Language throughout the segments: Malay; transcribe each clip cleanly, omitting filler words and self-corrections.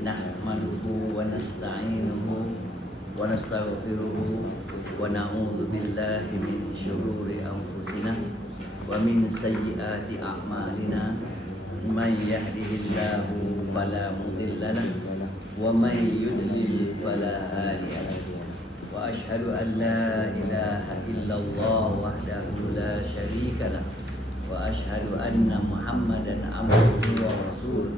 nahmaduhu wa nasta'inuhu wa nastaghfiruhu wa na'udzu billahi min syururi anfusina wa min sayyiati a'malina may yahdihillahu fala mudilla lahu wa may yudlil fala hadiya lahu wa asyhadu an la ilaha illallah wahdahu la syarika lahu wa asyhadu anna muhammadan abduhu wa rasuluh.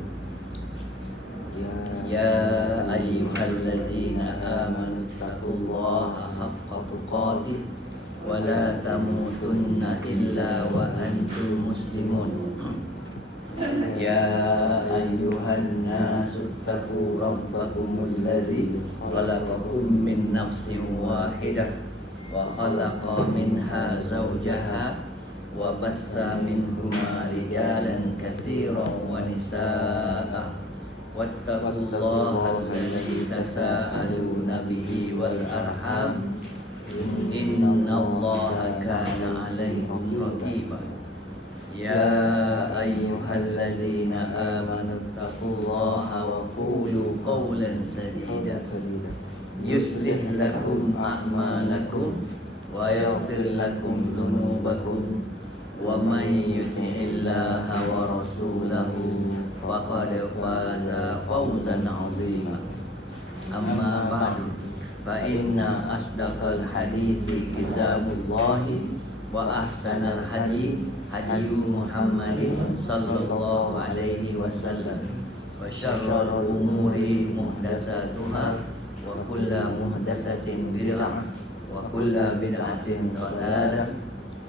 Ya ayyuhalladzina amanu taqullaha haqqa tuqatih wa la tamutunna illa wa antum muslimun. Ya ayyuhan nasu taqu rabbakumul ladzi khalaqakum min nafsin wahidah wa khalaqa minha zawjaha wa bassa minhuma rijalan katsiran wa nisaa'a wattaqullaha alladzi tasaaluna bihi wal arham innallaha kana 'alaikum raqiba. Ya ayyuhalladzina amanu taqullaha wa qulu qawlan sadida yuslih lakum a'malakum wa yaghfir lakum dhunubakum wa may yuti'illaha wa rasulahu faqad faza fawzan 'azima. Amma ba'du fa inna asdaqal hadisi kitabullahi wa ahsanal hadi Muhammadin sallallahu alaihi wasallam wa syarrul umuri muhdatsatuha wa kullu muhdatsatin bid'ah wa kullu bid'atin dhalalah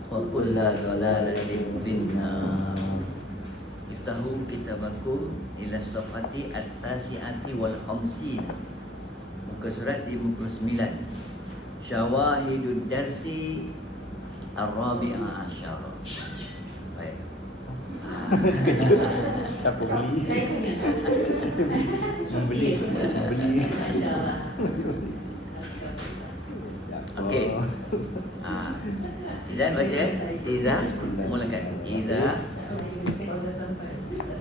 wa kullu dhalalatin finnar. Iftahu kitabakum ila safati at-tasi'ati wal khamsin. Muka surat 59. Syawahidud darsi ar-rabi'a asyara. Baik. Siapa beli? Membeli. Okey. Izan baca. Iza mulakan. Iza.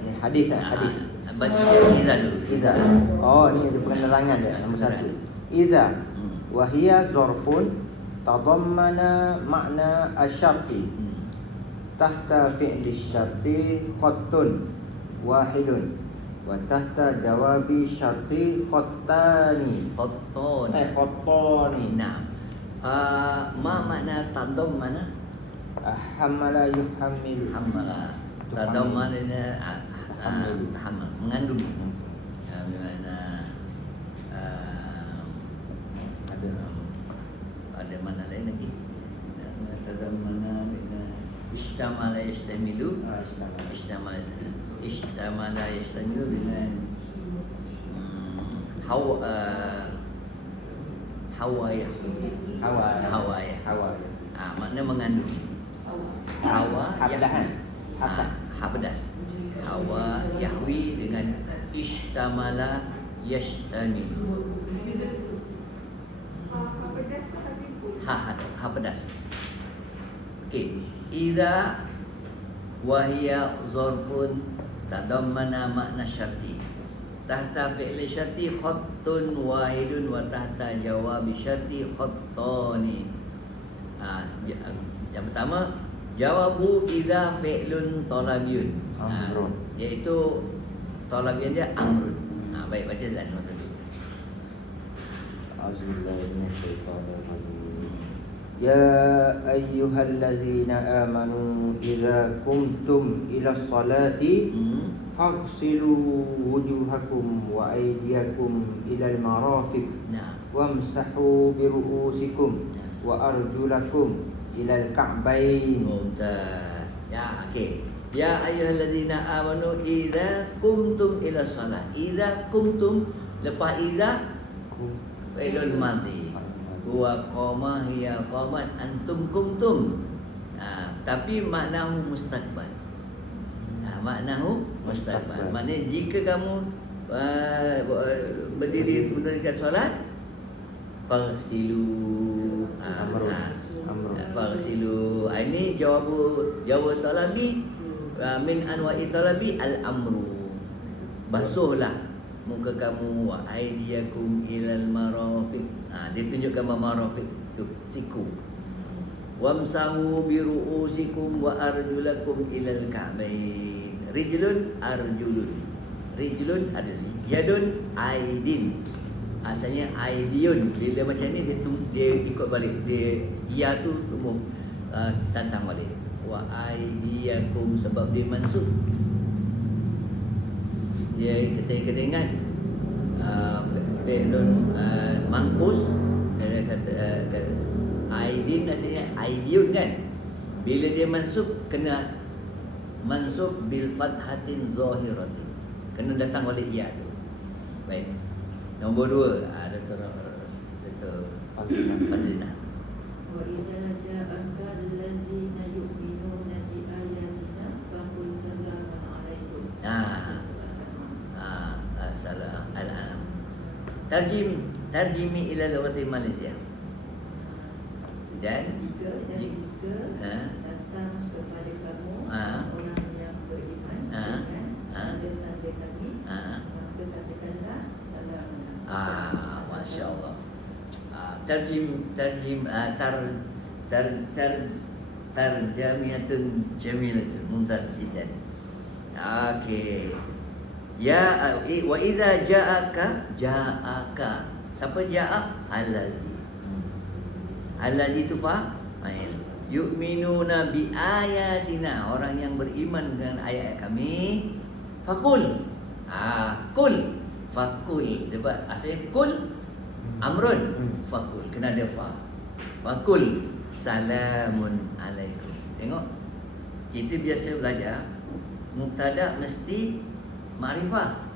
Ni hadis hadis. Baca iza dulu. Iza. Oh, ni bukan nerangan dia. Nombor 1. Iza. Wa hiya zarfun tadammana makna asy-syarti. Tahta fi'li syarti khattun wahidun wa tahta jawabi syarti khattani. Khattani. Nah. Ma makna tadammana? Hamala yuhammilu. Hamala. Tadammana hamal, mengandung. Mana ada mana lain lagi? Tadammana istamala yastamilu. Istamala yastamilu dengan hawa ya. Makna mengandung. Hawa Habdahan. Habdas. Hawa yahwi dengan istamala yastamilu. Habdas. Okey. Idza wahia zarfun tadammana makna syarti. Tahta fi'li syarti khattun wahidun wa tahta jawabi syarti khattani. Yang pertama, jawabu idza fi'lun talabiyun. Iaitu talabiyun dia amrun. Baik, baca dan masa tu. A'udzubillahi minasyaitonir rajim. Ya ayyuhallazina amanu idza qumtum ila sholati faghsilu wujuhakum wa aydiyakum ila al-marafiq wamsahu bi ru'usikum wa arjulakum ila al-ka'bayn. Mumtaz. Ya, okey. Ya ayyuhallazina amanu idza qumtum ila shalah. Idza qumtum, lepas idza fi'lun madhi. Wa qama hiya qamat antum qumtum. Tapi maknahu mustaqbal. Maknahu mustaqbal. Maknanya jika kamu berdiri menunaikan solat, faghsilu. Faghsilu. Ini jawab talabi min anwa'i talabi al-amru. Basuhlah. muka kamu, wa aydiyakum ilal marafiq. Dia tunjuk gambar marafiq tu, siku. Wamsahu bi ru'usikum wa arjulakum ilal ka'bain. Rijlun arjulun. Rijlun adalah yadun aidin. Asalnya aidiyun. Bila macam ni dia ikut balik. Dia ya tu tumbuh tantang balik. Wa aidiyakum sebab dia mansub. Dia kita ingat fi'lun mangkus, dia kata aidin asalnya aidiyun kan. Bila dia mansub kena mansub bil fathatin zahiratin. Kena datang balik ya tu. Baik. Nombor 2, Dato' Fazlinah. Wa idza ja'aka alladziina yu'minuuna bi ayatina faqul salamun 'alaikum. Salam al-anam. Tarjimi ila lughati Malaysia. Dan datang kepada kamu orang yang beriman dengan tanda-tanda kami, maka katakanlah salam. Masya Allah. Tarjamiyatun jamilatun mumtaz jiddan. Okey. Ya wa idza ja'aka. Siapa ja'a? Allazi tu fa'il. Yu'minuna bi ayatina, orang yang beriman dengan ayat kami. Faqul. Kul. Faqul. Sebab asalnya kul amrun. Faqul kena ada fa. Faqul salamun alaikum. Tengok. Kita biasa belajar mubtada mesti makrifah.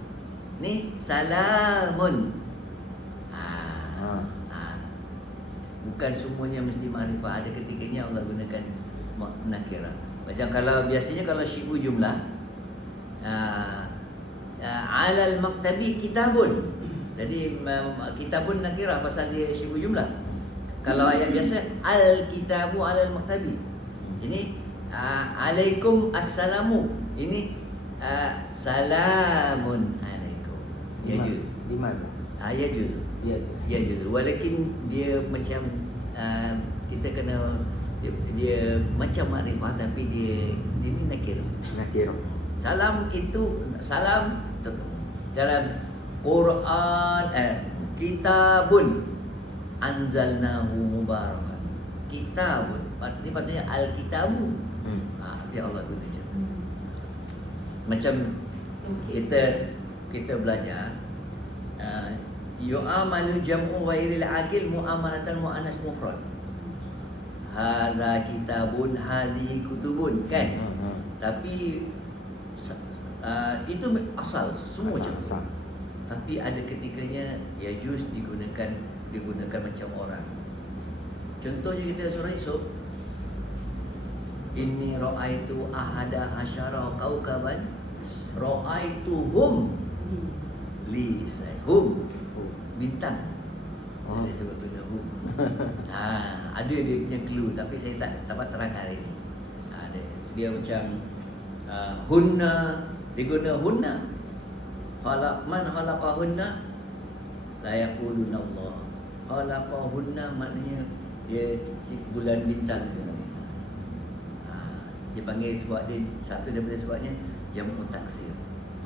Ni salamun. Bukan semuanya mesti makrifah. Ada ketikanya Allah gunakan nakirah. Macam kalau biasanya kalau syibu jumlah alal maktabi kitabun. Jadi kitabun nakirah pasal dia syibu jumlah. Kalau ayat biasa al-kitabu alal maktabi. Ini alaikum assalamu. Ini salamun alaikum. Ya juz. Di mana? Ya juz. Ya juz. Walakin dia macam kita kena dia macam makrifah tapi dia ni nakir. Salam itu salam dalam Quran kitabun anzalnahu mubarakan. Kitabun. Ini patutnya al-kitabu. Dia Allah guna macam tu. Macam kita belajar yu'amalu jam'u ghairil aqil mu'amalatan mu'annas mufrad. Hadza kitabun, hadhihi kutubun kan. Tapi itu asal semua asal. Tapi ada ketikanya yajuz digunakan macam orang. Contohnya kita surah Yusuf, inni ra'aitu ahada asyara kaukaban ra'aituhum hum bintang. Dia sebut guna hum. Ada dia punya clue tapi saya tak dapat terang hari ni. Dia macam hunna, dia guna hunna. Man khalaqahunna la yaquluna Allah. Khalaqahunna maknanya dia bulan bintang tu lagi. Dia panggil sebab dia satu daripada sebabnya jamu taksir.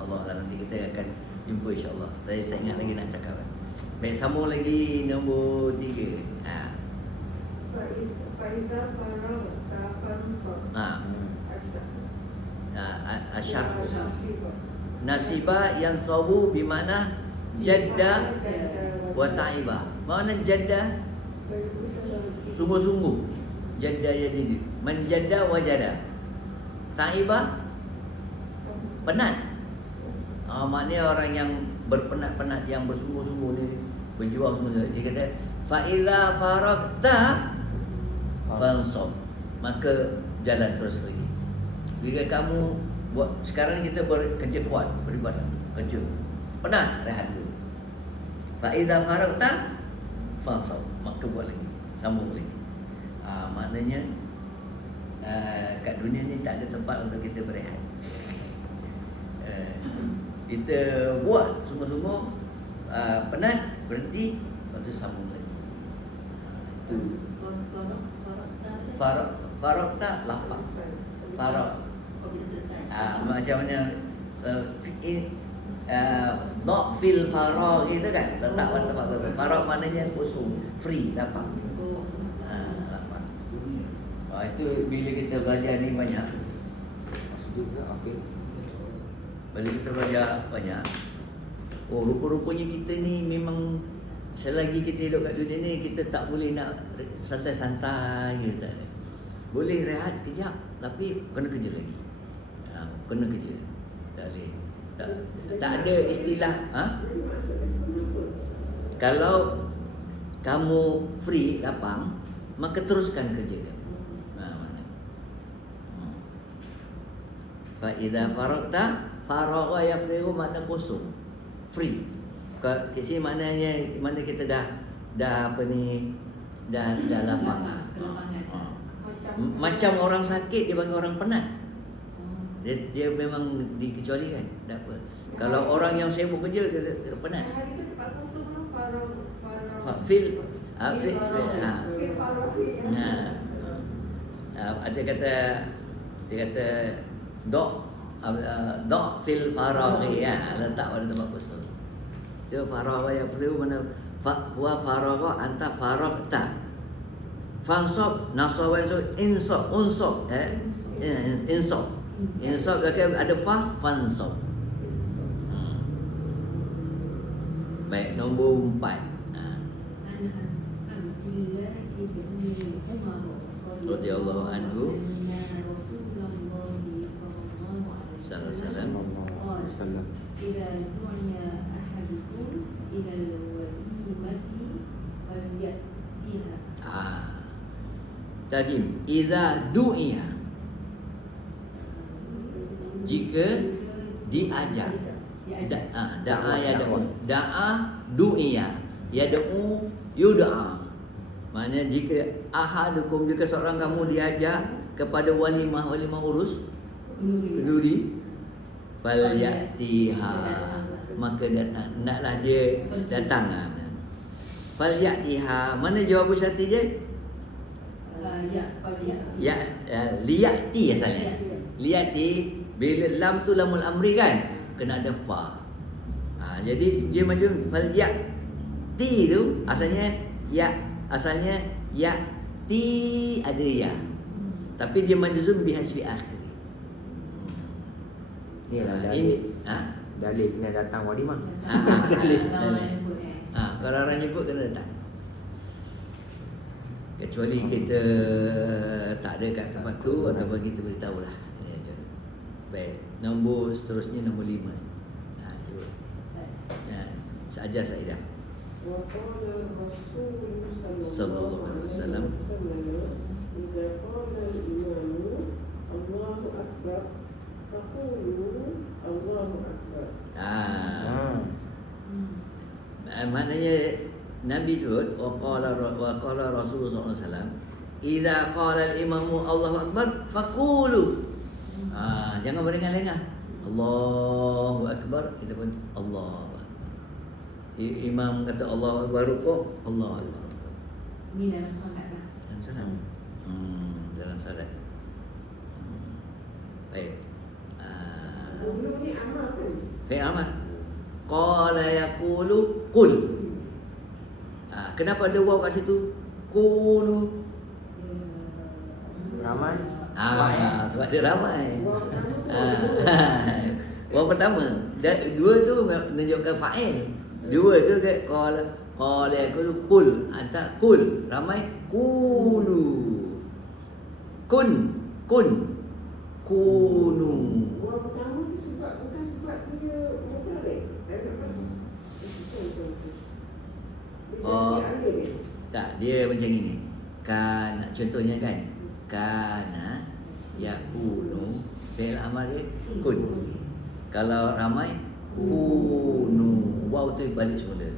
Allah lah, nanti kita akan jumpa insya-Allah. Saya tak ingat lagi nak cakap. Baik, sambung lagi nombor 3. Faiza faragh tafansab. Asyar. Nasiba yang sabu bermakna jadda wa ta'iba. Mana jadda? Sungguh-sungguh. Jadda yadid. Man jadda wajada. Ta'iba penat. Maknanya orang yang berpenat-penat, yang bersungguh-sungguh ni, berjuang semua. Dia kata fa iza faragta fansab, maka jalan terus lagi. Bila kamu buat sekarang ni kita bekerja kuat, beribadah, kerja. Penat, rehat dulu. Fa iza faragta fansab, maka buat lagi, sambung lagi. Maknanya kat dunia ni tak ada tempat untuk kita berehat. Kita buat sungguh-sungguh, penat, berhenti, lepas tu sambung lagi. Itu faraq tak lapang. Faraq. Macam mana fil faraq itu kan, letak pada tempat kata. Faraq maknanya kosong, free, lapang. Lapang. Itu bila kita belajar ni banyak. Okey. Bila kita belajar banyak, rupa-rupanya kita ni memang selagi kita hidup kat dunia ni, kita tak boleh nak santai-santai je, tak. Boleh rehat sekejap, tapi kena kerja lagi. Kena kerja. Tak boleh. Tak ada istilah. Kalau kamu free, lapang, maka teruskan kerja kamu. Fa idza faragta faragha yafrigu, makna kosong, free. Kat sini maknanya mana kita dah apa ni, dah lapang lah. Macam orang sakit dia bagi orang penat. Dia memang dikecualikan, tak apa. Kalau orang yang sibuk kerja dia penat. Fil ada kata, dia kata dok fil faraghi, letak pada tempat kosong. Itu faragha yafrigu, mana wa faragha anta faragta. Fansab nasaba insab unsab insab ada fansab. Baik, nombor 4. Radhiyallahu anhu sallallahu alaihi wasallam. Idza du'iya ahadukum ila al-walimati falyatiha. Tajim, idza du'iya, jika diajak. Da'a yad'u. Da'a du'iya. Yad'u yud'a. Maknanya jika ahadukum, jika seorang kamu diajak kepada walimah urus kenduri, falyatiha, maka datang. Naklah dia datang. Falyatiha, mana jawab syarti dia? Liyati asalnya. Liyati, bila lam tu lamul amri kan, kena ada fa. Jadi dia macam falyati tu asalnya ti ada ya. Tapi dia majzum bihasfi akhir. Ini dalil kena datang walimah. Dalil. Kalau orang nyebut kena datang. Kecuali kita tak ada kat tempat tu, ataupun kita beritahu lah. Baik, nombor seterusnya nombor 5. Cuba. Saja Saidah. Sallallahu alaihi wasallam. Idza qala al-imamu Allahu akbar faqulu Allahu akbar. Maknanya Nabi sebut wa qala Rasulullah sallallahu alaihi wasallam, idza qala al-imamu Allahu akbar faqulu. Jangan berlengah-lengah. Allahu akbar, kita pun Allahu akbar. Imam kata Allahu akbar, rukuk, Allahu akbar. Ini dalam solat lah. Dalam solat. Dalam solat. Baik. Ini amal kan? Fi'il amal. Qala yaqulu qul. Kenapa ada waw kat situ? Qulu. Ramai. Sebab dia ramai. Waw pertama. Dua tu menunjukkan fa'il. Dua tu qala yaqulu qul. Anta qul, ramai qulu. Kun. Kunu. Orang pertama tu bukan sebab dia mutarek. Tak, dia macam ini. Kana, contohnya kan, kana yakunu, fi'il amal dia kun. Kalau ramai kunu, waw tu balik semula.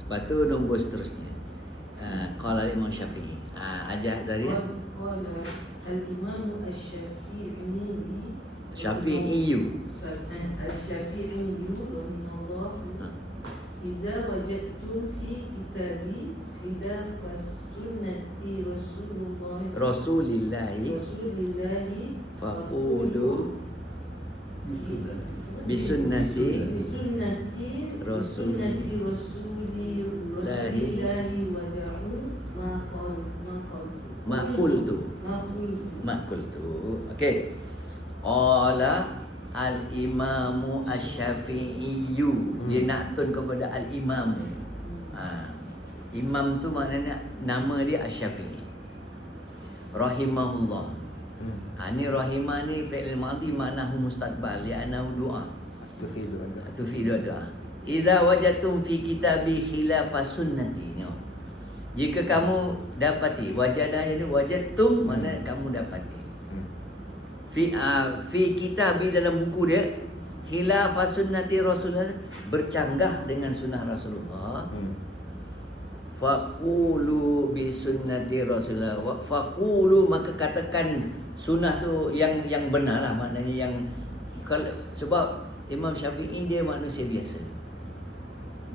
Sebab tu nombor seterusnya. Qala Imam Syafi'i. Ajah tadi. Qala al-Imam Asy-Syafi'i Syafi'i. Asy-Syafi'i rahimahullah. Iza wajadtum fi kitabi khilafas sunnati Rasulillahi faqulu bisunnati Rasulillahi Makultu. Okey. Qala al-imamu asy-Syafi'i. Dia nak tun kepada al-imam. Imam tu maknanya nama dia asy-Syafi'i. Rahimahullah. Ni rahimah ni fi'il madhi maknahu mustaqbal li'annahu doa. Tufidu doa. Idza wajadtum fi kitabi khilafas sunnati. Jika kamu dapati, wajadah ini wajadtum maknanya kamu dapati. Fi kitabi dalam buku dia khilafas sunnati Rasulullah, bercanggah dengan sunnah Rasulullah. Faqulu bi sunnati Rasulullah. Faqulu, maka katakan sunnah tu yang benar lah, maknanya yang sebab Imam Syafi'i dia manusia biasa.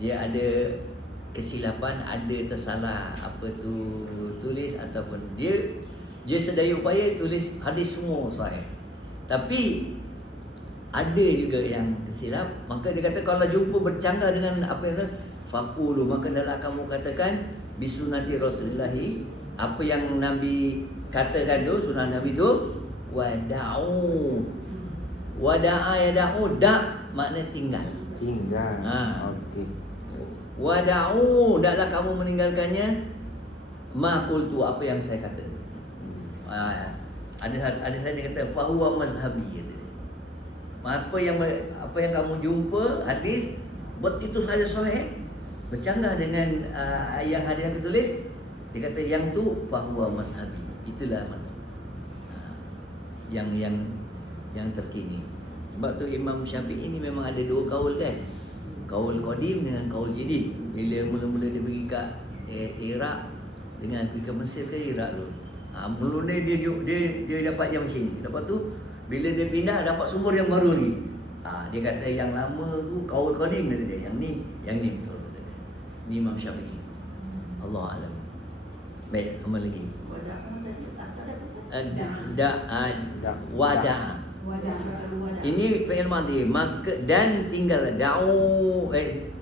Dia ada kesilapan, ada tersalah apa tu tulis ataupun dia sedaya upaya tulis hadis semua sahih. Tapi ada juga yang tersilap, maka dia kata kalau jumpa bercanggah dengan apa yang faqulu, maka hendaklah kamu katakan bisunnati Rasulillah, apa yang Nabi katakan tu, sunnah Nabi tu, wada'u. Wada'a yada'u, da' makna tinggal. Okey. Wada'u, hendaklah kamu meninggalkannya ma qultu, apa yang saya kata. Ada saya dia kata fahuwa mazhabi, kata dia. Apa yang kamu jumpa hadis itu saja sahih, bercanggah dengan yang hadis yang ditulis, dia kata yang tu fahuwa mazhabi, itulah mazhab. Yang terkini. Sebab tu Imam Syafi'i ni memang ada dua kaul kan. Kaul qadim dengan kaul jadid. Bila mula-mula dia pergi kat Iraq dengan pergi ke Mesir ke Iraq tu. Mula-mula dia dapat yang macam ni. Lepas tu bila dia pindah dapat sumber yang baru lagi. Dia kata yang lama tu kaul qadim kata dia. Yang ni betul kata dia. Ni Imam Syafi'i. Allah alam. Baik, amal lagi. Wada'a. Ini fi'il madhi, maka dan tinggal da'u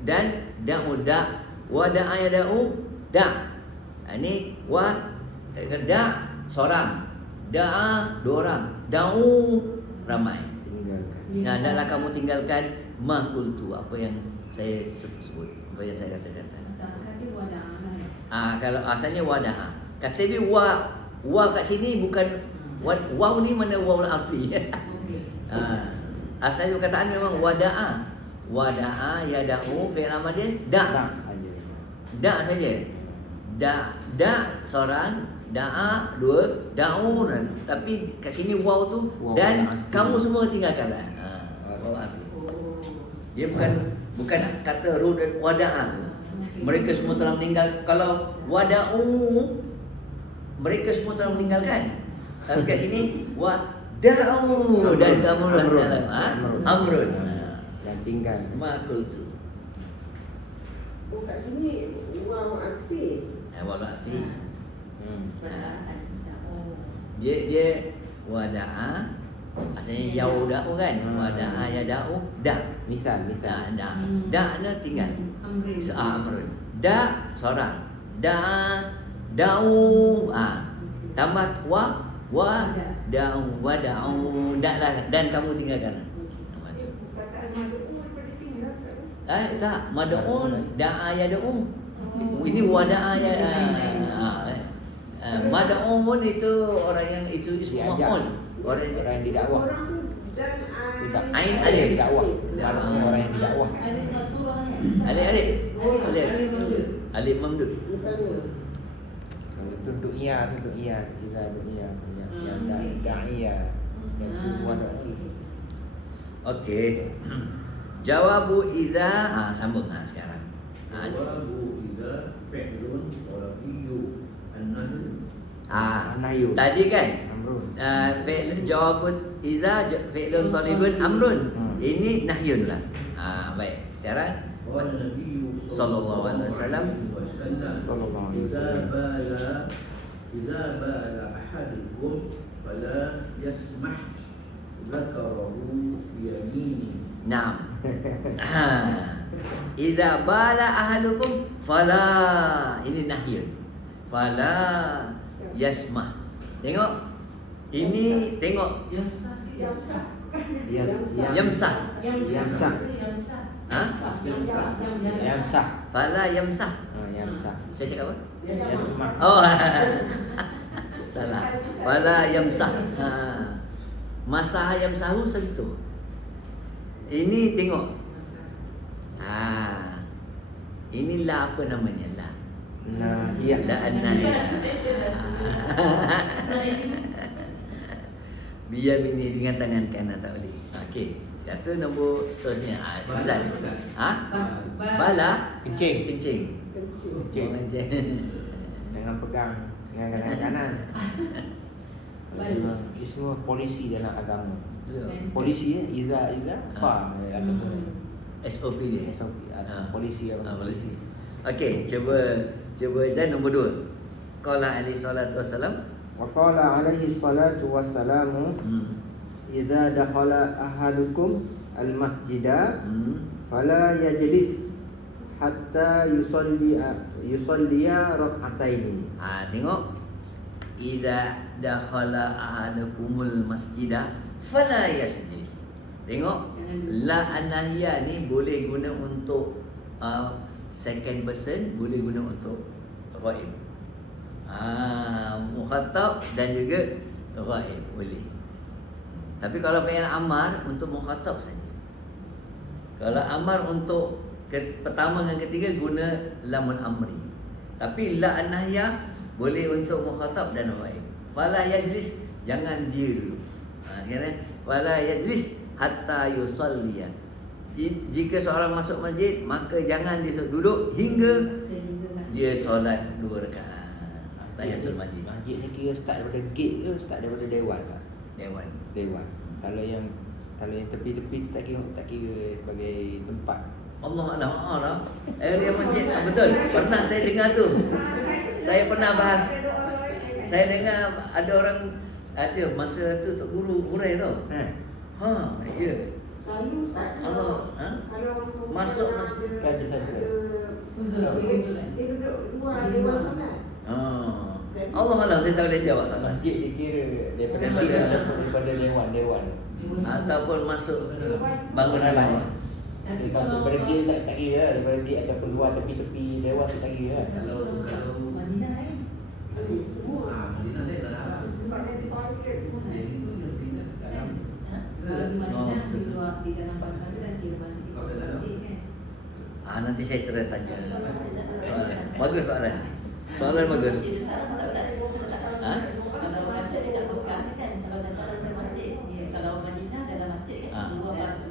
dan da'u da' wada'a yada'u da'. Ini da' seorang, da'a dua orang, da'u ramai. Hendaklah kamu tinggalkan ma qultu, apa yang saya sebut, apa yang saya katakan tadi. Kalau asalnya wada'a. Kata dia wa kat sini bukan waw ni mana waw al-afi. Asalnya perkataan memang wada'a. Wada'a yada'u fi'il amr dia da' saja. Da' seorang, da'a dua, da'u. Tapi kat sini waw tu dan kamu semua tinggalkanlah. Waw al-afi. Dia bukan kata ru dan wada'a tu. Mereka semua telah meninggal. Kalau wada'u, mereka semua telah meninggalkan. Tapi kat sini wada'u dan kamu dalam amrun. Dan tinggal. Makul tu. Kat sini waw afi. Waw afi. Dia wada'a. Asalnya yauda'u kan. Wada'a yada'u da'. Misal. Da' tinggal. Amrun. Da' seorang. Da'u. Tambah da'u daklah dan kamu tinggalkanlah. Tak, mad'un da'a yad'u. Ini wada'a ya. Mad'un itu orang yang itu ismu maf'ul. Orang yang didakwah. Ain alif dakwah. Orang yang didakwah. Alif mamdud. Kalau tu du'iyah, iza du'iyah. Yang da'iyah. Yang tu wada'i. Okey. Jawabu idza sambung sekarang. Jawabu idza fi'lun walafiyu an-nahy. An-nahyu. Tadi kan Amrun. Fi'l jawab idza fi'lun talibun amrun. Ini nahyun lah. Baik. Sekarang قال النبي صلى الله عليه وسلم Sallallahu alaihi wasallam. إذا بال أحدكم فلا يسمح ذكره بيمينه. Naam. Idza bala ahadukum fala. Ini nahyun. Fala yasmah. Tengok. Ini tengok. Yamsah. Yamsah. Yamsah. Ha? Yamsah. Fala yamsah. Yamsah. Saya cakap apa? Yasmah. Oh. Salah. Fala yamsah. Masah yamsahu sentuh. Ini tengok. Inilah apa namanya lah. Nahiyah. La an-nahiyah. Biar ini dengan tangan kanan tak boleh. Okey. Satu nombor seterusnya. Zat. Bala Kencing. kencing. Kencing. Kencing. Dengan pegang dengan tangan kanan. Ini semua polisi dalam agama. Polisi iza fa ataupun SOP dia. SOP atau polisi Polisi. Okey, cuba Zan nombor 2. Qala alaihi salatu wassalam. Wa qala alaihi salatu wassalamu idza dakhala ahadukum al-masjida fala yajlis hatta yusalliya rak'ataini. Tengok. Idza dakhala ahadukumul masjidah fala yajlis. Tengok. La an-nahiyah ni boleh guna untuk second person, boleh guna untuk ghaib. Mukhatab dan juga ghaib boleh. Tapi kalau fi'il amar untuk mukhatab saja. Kalau amar untuk pertama dan ketiga guna lamun amri. Tapi la an-nahiyah boleh untuk mukhatab dan ghaib. Fala yajlis, jangan dia dulu. Kira fala yajlis hatta yusalliya. Jika seorang masuk masjid, maka jangan dia duduk hingga dia solat 2 rakaat tahiyatul masjid. Masjid ni kira start daripada gate ke start daripada dewan tak? Dewan. Kalau yang tepi-tepi tu tak kira sebagai tempat. Allah Allah. Area masjid betul. Pernah saya dengar tu. Saya pernah bahas. Saya dengar ada orang ada masa tu Tok Guru hurai tau. Ya. Saya Ustaz Allah, kalau masuk Kaji saja. dia duduk luar dewan solat. Allah Allah, saya tak boleh jawab salah. Masjid dia kira daripada Daripada- gate ataupun daripada dewan. Ataupun masuk bangunan lain. Dia masuk daripada gate tak kira lah. Daripada gate ataupun luar tepi-tepi dewan tu tak kira lah. Madinah Semua. Madinah dia tak ada. Sebab dia dipakai. Itu yang sehingga dalam Kalau di Madinah di luar di dalam bangunan tu dan kira masjid kan. Nanti saya terus tanya soalan. Bagus soalan. Soalan bagus. Ha? Kalau masjid dekat Mekah je kan, kalau datang ke masjid, kalau Madinah dalam masjid kan,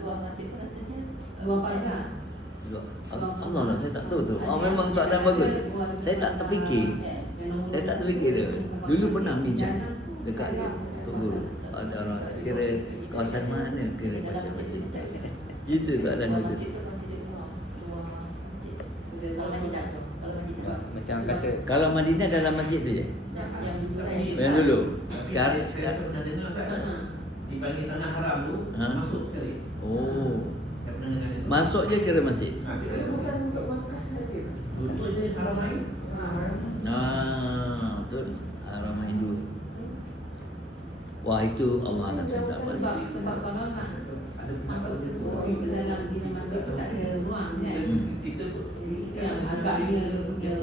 luar masjid pun rasanya Luar Palka. Allah Allah, saya tak tahu tu. Memang soalan bagus. Saya tak terfikir. Saya tak terfikir tu. Dulu pernah bincang dekat tu Tok Guru. Ada orang kira kawasan mana kira kawasan masjid. Itu soalan bagus. masjid tu masjid luar masjid. Kalau Madinah tu, kalau Madinah. Macam kata Kalau Madinah dalam masjid tu je. Yang dulu kan. Yang dulu. Saya Sekarang. pernah dengar kan dibanding tanah haram tu masuk sekali. Oh. Saya pernah dengar itu. Masuk je kira masjid. Dia bukan untuk makan saja. Dulu dia haram lain. Betul. Haram Hindu. Wah, itu Allah Alam saya tak pasti. Sebab kalau nak masuk ke dalam di masjid tu tak ada ruang kan. Kita Jadi kita yang agaknya dia punya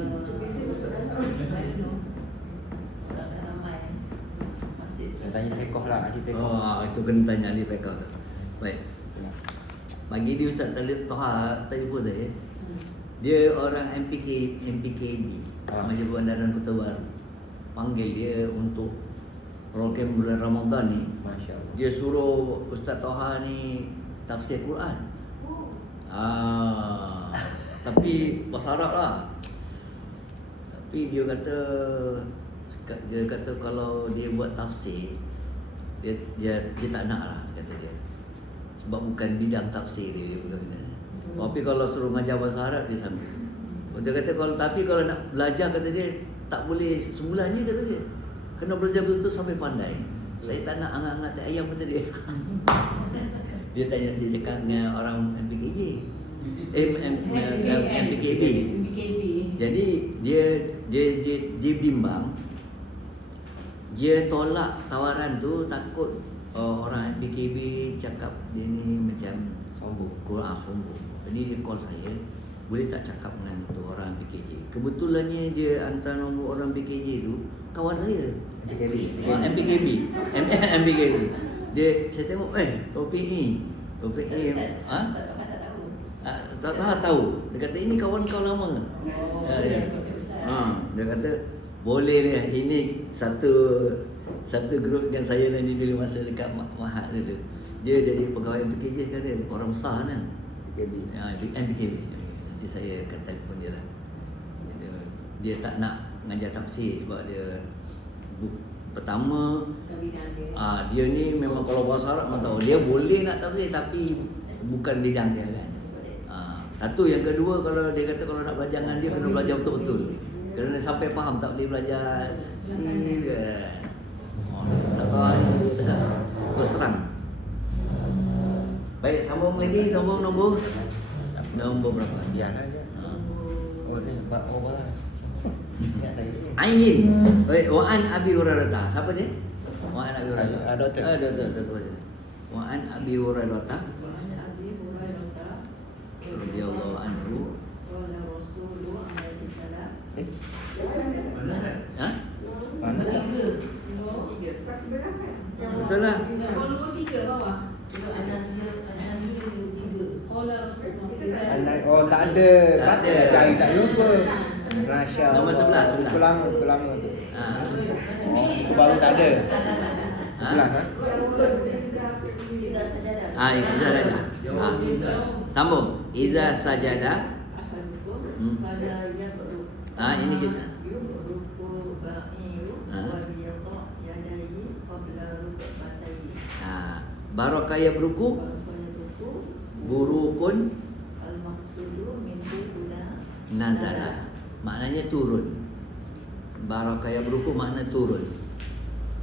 Tak ramai masjid. tanya fiqh lah, ahli fiqh. Itu kena tanya ahli fiqh tu. Baik. Bagi dia Ustaz Toha telefon saya. Dia orang MPKB, Majlis Bandaran Kota Baru. Panggil dia untuk program bulan Ramadan ni. Masya-Allah. Dia suruh Ustaz Toha ni tafsir Quran. Tapi bahasa Arab lah. Tapi dia kata kalau dia buat tafsir dia tak nak lah kata dia. Sebab bukan bidang tafsir dia bukan bidang. Tapi kalau suruh mengajar bahasa Arab dia sambung. Dia kata kalau nak belajar kata dia tak boleh sebulan je kata dia. Kena belajar betul sampai pandai. Saya tak nak angat-angat tak ayam kata dia. Dia cakap dengan orang MPKJ. MPKB. Jadi dia bimbang. Dia tolak tawaran tu takut orang MPKB cakap dia ni macam Sombong. sombong. Jadi dia call saya, boleh tak cakap dengan tu orang PKJ. Kebetulannya dia hantar nombor orang PKJ tu kawan saya. MPKB. Dia saya tengok OPE. Tak tahu. Dia kata ini kawan kau lama. Dia kata boleh lah, ini satu grup yang saya lah ni dulu masa dekat Mahat dulu. Dia jadi pegawai MPKJ sekarang, orang besar kan. MPKB. Nanti saya akan telefon dia lah. Dia tak nak mengajar tafsir sebab dia pertama dia ni memang kalau bahasa Arab tahu dia boleh nak tafsir tapi bukan bidang dia kan. Satu yang kedua kalau dia kata kalau nak belajar dengan dia kena belajar betul-betul. Kerana sampai faham tak boleh belajar tak tahu terus terang. Baik, sambung lagi, sambung nombor berapa? Biar aja. Oh ni Pak Omar. Ain. Baik, wa an Abi Hurairah. Siapa dia? Wa an Abi Hurairah. Doktor. Wa an Abi Hurairah. Radhiyallahu anhu. Qala Rasulullah alaihi salam. Ha? Mana? Tiga. Betul lah. Nombor 3 bawah. Tak ada. Tak ada. Cari tak jumpa. Masya Allah. Nombor 11. Pelama tu. Baru tak ada. 11 Kita sajadah. Iza sajadah. Sambung. Iza sajadah. Pada yang Ini kita. Ruku ba'iru wal yadha yadayhi qabla rukbatayhi. Barakah ya beruku. Burukun Al-maqsudu min huna nazala. Maknanya turun. Barakah ya beruku makna turun.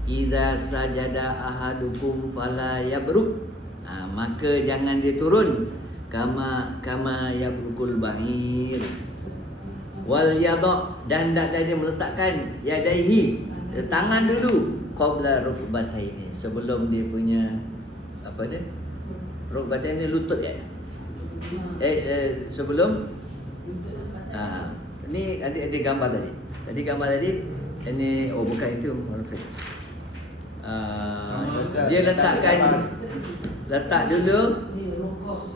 Iza sajada ahadukum fala yabruk. Maka jangan dia turun. Kama yabrukul ba'ir. Wal yadha, dan dia meletakkan yadaihi, tangan dulu qabla rukbataini, sebelum dia punya apa dia? Rukbataini lutut ya. Sebelum ni ada gambar tadi. Tadi gambar tadi ini bukan itu Rafiq. Dia letak dulu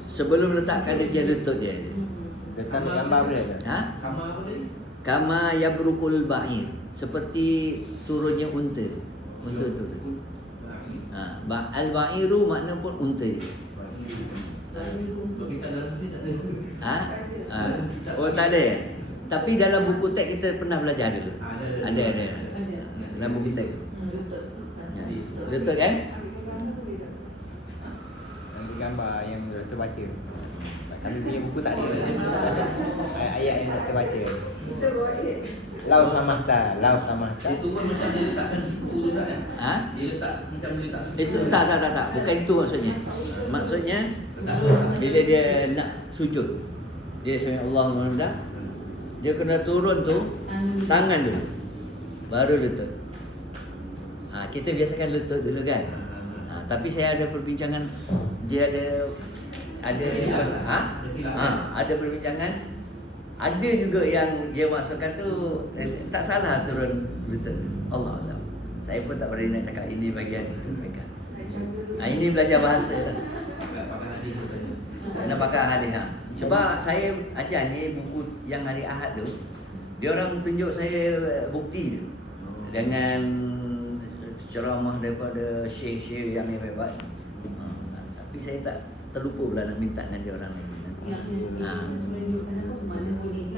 sebelum letakkan dia lutut dia. Dekat gambar boleh tak? Kama yabrukul ba'ir, seperti turunnya unta. Unta turun. Al-ba'iru makna pun unta. Oh tak ada. Tapi dalam buku teks kita pernah belajar dulu. Ada. Dalam buku teks. Lutut kan? Nanti gambar yang doktor baca. Kami punya buku tak ada. Ayat yang doktor baca. Lau samahta. Itu pun macam dia letakkan siku tu tak kan? Dia letak macam dia letak siku. Itu tak. Bukan itu maksudnya. Maksudnya bila dia nak sujud, dia sami Allahu liman, dia kena turun tu tangan dulu, baru lutut. Kita biasakan lutut dulu kan. Tapi saya ada perbincangan, dia ada perbincangan. Ada juga yang dia masukkan tu tak salah turun lutut. Allah Allah. Saya pun tak berani nak cakap ini bagian itu mereka. Ini belajar bahasa lah. Nak pakai hadis. Sebab saya ajar ni buku yang hari Ahad tu, dia orang tunjuk saya bukti tu dengan ceramah daripada syekh-syekh yang hebat. Tapi saya tak terlupa pula nak minta dengan dia orang lagi.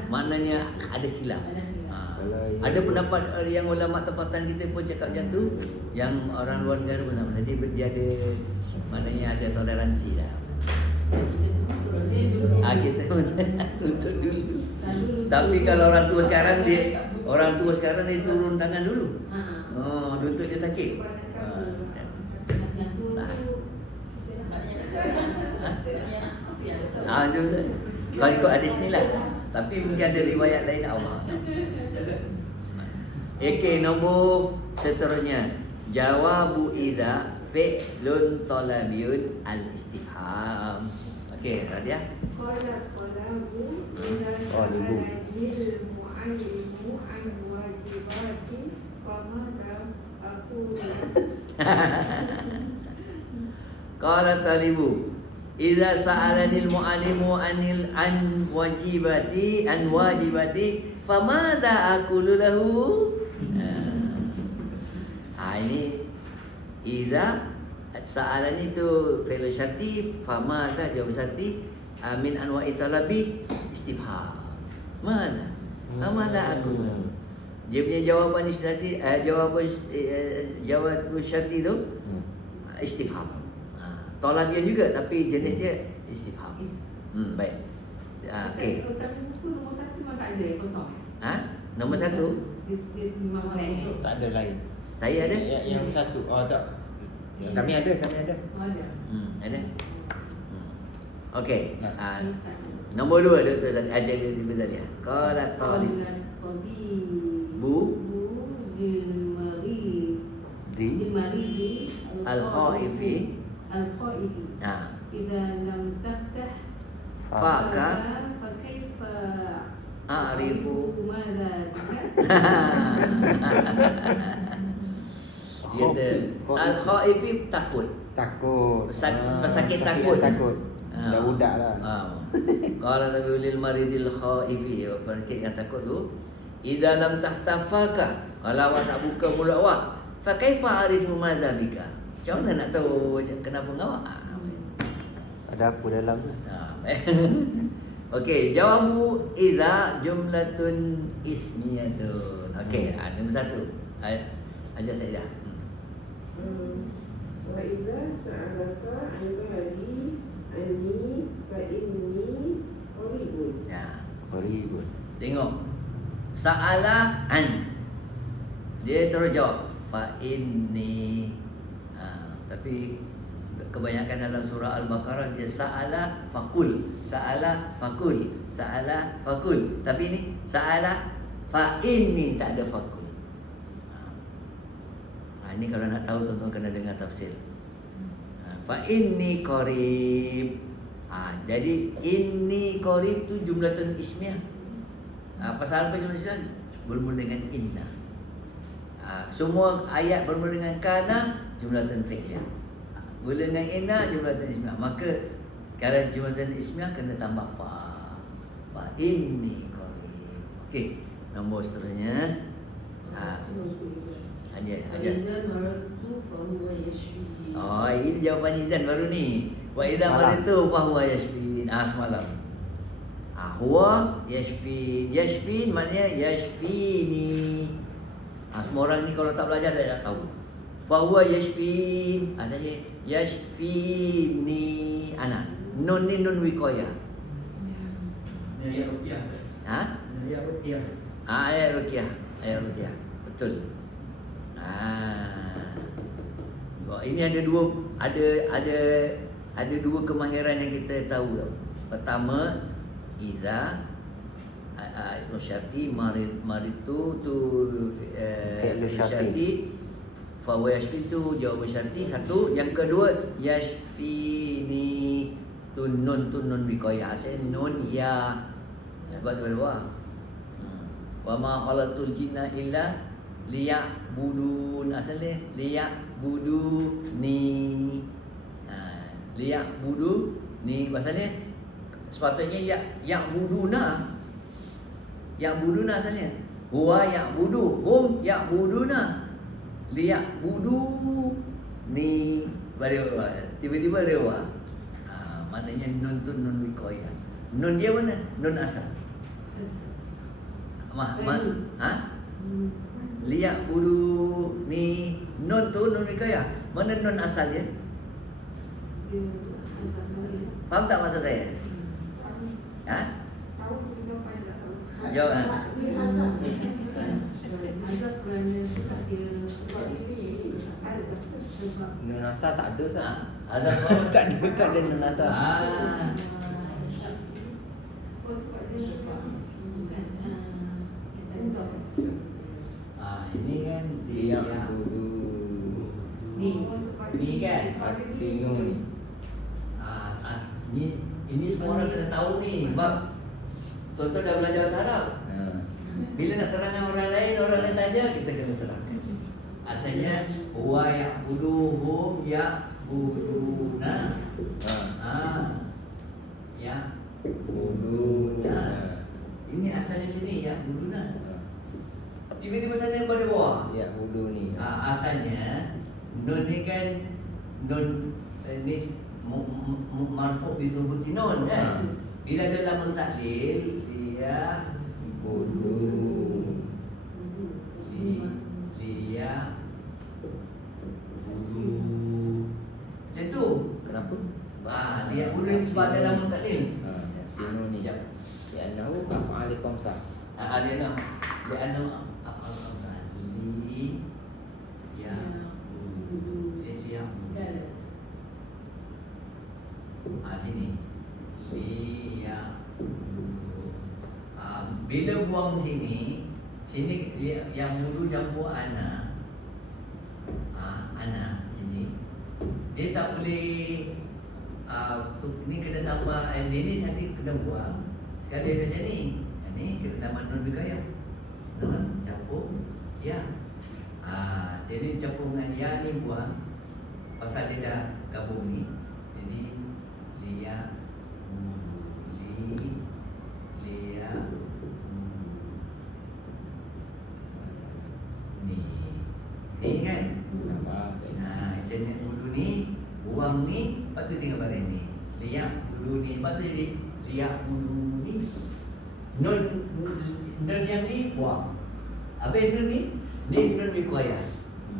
Maknanya ada khilaf. Ada pendapat yang ulama tempatan kita pun cakap macam tu, yang orang luar negara pun sama. Jadi dia ada, maknanya ada toleransi lah. Kita tuntut dulu. Tapi kalau orang tua sekarang dia turun tangan dulu. Lutut dia sakit. Itu kalau ikut hadis ni lah. Tapi mungkin ada riwayat lain, Allah. Okey, nombor seterusnya. Jawabu idza fi'lun talabiyun al-istifham. Okey, Radia. Qala qalabu ila Qalibu. mu'allimu an wajibati famada aku. Qala talibu idza sa'alanil mu'allimu an wajibati famada aqulu lahu. Ini idza sa'alani tu fi'il syarti, famada jawab syarti, min anwa'i talabi istifham. Mana? Famada aqulu. Dia punya jawapan syarti, jawab syarti tu istifham. Talabian juga tapi jenis dia istifham. Baik. Okey. Nombor satu memang tak ada kosong. Nombor satu Dia memang blank. Tak ada lain. saya ada. Yang satu. Oh tak. Kami ada. Ada. Ada. Okey. Ya. Nombor 2 Dr. Zali ajar dia tadi. Qala talib bu di al-khaifi Idza lam taftah faka fakaifa a'rifu madza dia kata al-khaifi takut. Pesakit takut. Takut. Budak lah. Qala Nabi lil maridil khaifi, pesakit yang takut tu, idza lam taftafaka, kalau awak tak buka mulut awak, fa kaifa arifu madza bika? Macam mana nak tahu kenapa ngawak? Ada apa dalam tu? Okey, jawabu idza jumlatun ismiyatun. Okey, nombor 1. Ajar saya dah. Wa idza sa'alaka ibadi anni fa inni qaribun. Ya. Qaribun. Tengok. Sa'ala an. Dia terus jawab fa inni. Tapi kebanyakan dalam surah Al-Baqarah dia sa'ala faqul, sa'ala faqul, sa'ala faqul. Tapi ini sa'ala fa inni, tak ada faqul. Ini kalau nak tahu tuan-tuan kena dengar tafsir. Fa inni qarib. Jadi inni qarib tu jumlatun ismiyah. Pasal apa jumlah ismiyah? Bermula dengan inna. Semua ayat bermula dengan kana, jumlatun fi'liyah. Bermula dengan inna, jumlatun ismiyah. Maka kalau jumlatun ismiyah kena tambah fa. Fa inni qarib. Okey, nombor seterusnya. Ajar. Oh, ini jawapan Izan baru ni. Wa idza maritu fa huwa yashfin. Semalam. Huwa yashfin. Yashfin maknanya yashfini. Semua orang ni kalau tak belajar dia tak tahu. Fa huwa yashfin. Asalnya yashfini ana. Nun ni nun wiqayah. Ayat ruqyah. Ayat ruqyah. Ayat ruqyah. Betul. Ini ada dua kemahiran yang kita tahu tau. Pertama, idza ismu syarti maritu tu Fi'lu syarti. fa huwa yashfi tu jawab syarti satu. Yang kedua yashfini tu nun wiqayah. Asal nun ya. Sebab tu dua. Wa ma khalaqtul jinna illa liya'budun. Asalnya liya'buduni. Liya'buduni pasalnya sepatutnya ya'buduna. Ya'buduna asalnya. Huwa ya'budu, hum ya'buduna. Liya'buduni. Tiba-tiba rewa. Maknanya nun tu nun wiqayah. Nun dia mana? Nun asal. Liya'budu ni nun tu nun nikah. Mana nun asalnya? Faham tak maksud saya? Ha? Tahu jawapan tak tahu. Jawab. Azab kerana tak dia sebab Ini azab. sebab Nun asal tak ada sah. Azab Tak ada nun asal. Oh, sebab dia bukan Ini kan Liya'budu. Ni kan Asli nun. Ini semua orang kena tahu ni. Sebab tuan-tuan dah belajar bahasa Arab. Bila nak terangkan orang lain tanya, kita kena terangkan. Asalnya wa ya'buduhum ya'buduna. Ya'buduna. Ini asalnya sini ya'buduna. Tiba-tiba sana pada bawah. Ya'budu ni. Asalnya nun ni kan nun ni marfu' bi thubuti nun kan. Bila ada lamul ta'lil dia budu dia budu macam tu. Kenapa? Dia budu ni sebab ada lamul ta'lil. Asli nun ni. Ya annahu af'al khamsah. Dia nak apa li ya budu dia sini liya bila buang sini yang mudu campur ana sini dia tak boleh ni kena tambah ini tadi kena buang sekarang dia macam ni kena tambah nun bikaya nun campur ya jadi campur dengan ya ni buang pasal dia dah gabung ni jadi liya ni kan jenis bulu ni buang ni lepas tu tinggal balik ni liya bulu ni lepas tu jadi liya bulu ni nun yang ni buang habis nun ni nun mikuaya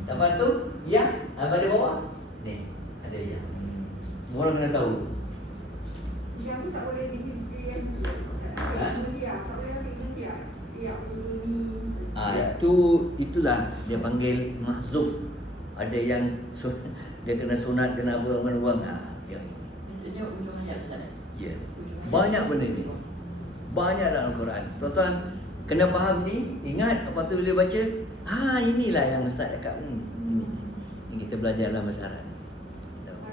lepas tu ya balik bawah ni ada ya. Orang kena tahu. Yang tak boleh dipilih. Dia tak boleh ambil dia. Dia itulah dia panggil mahzuf. Ada yang dia kena sunat, kena buang. Maksudnya ujung ayat besar. Ya. Banyak benda ni. Banyak dalam Al-Quran. Tuan-tuan kena faham ni, ingat apa tu bila baca, inilah yang ustaz cakap ni. Ini kita belajar dalam bahasa Arab ni.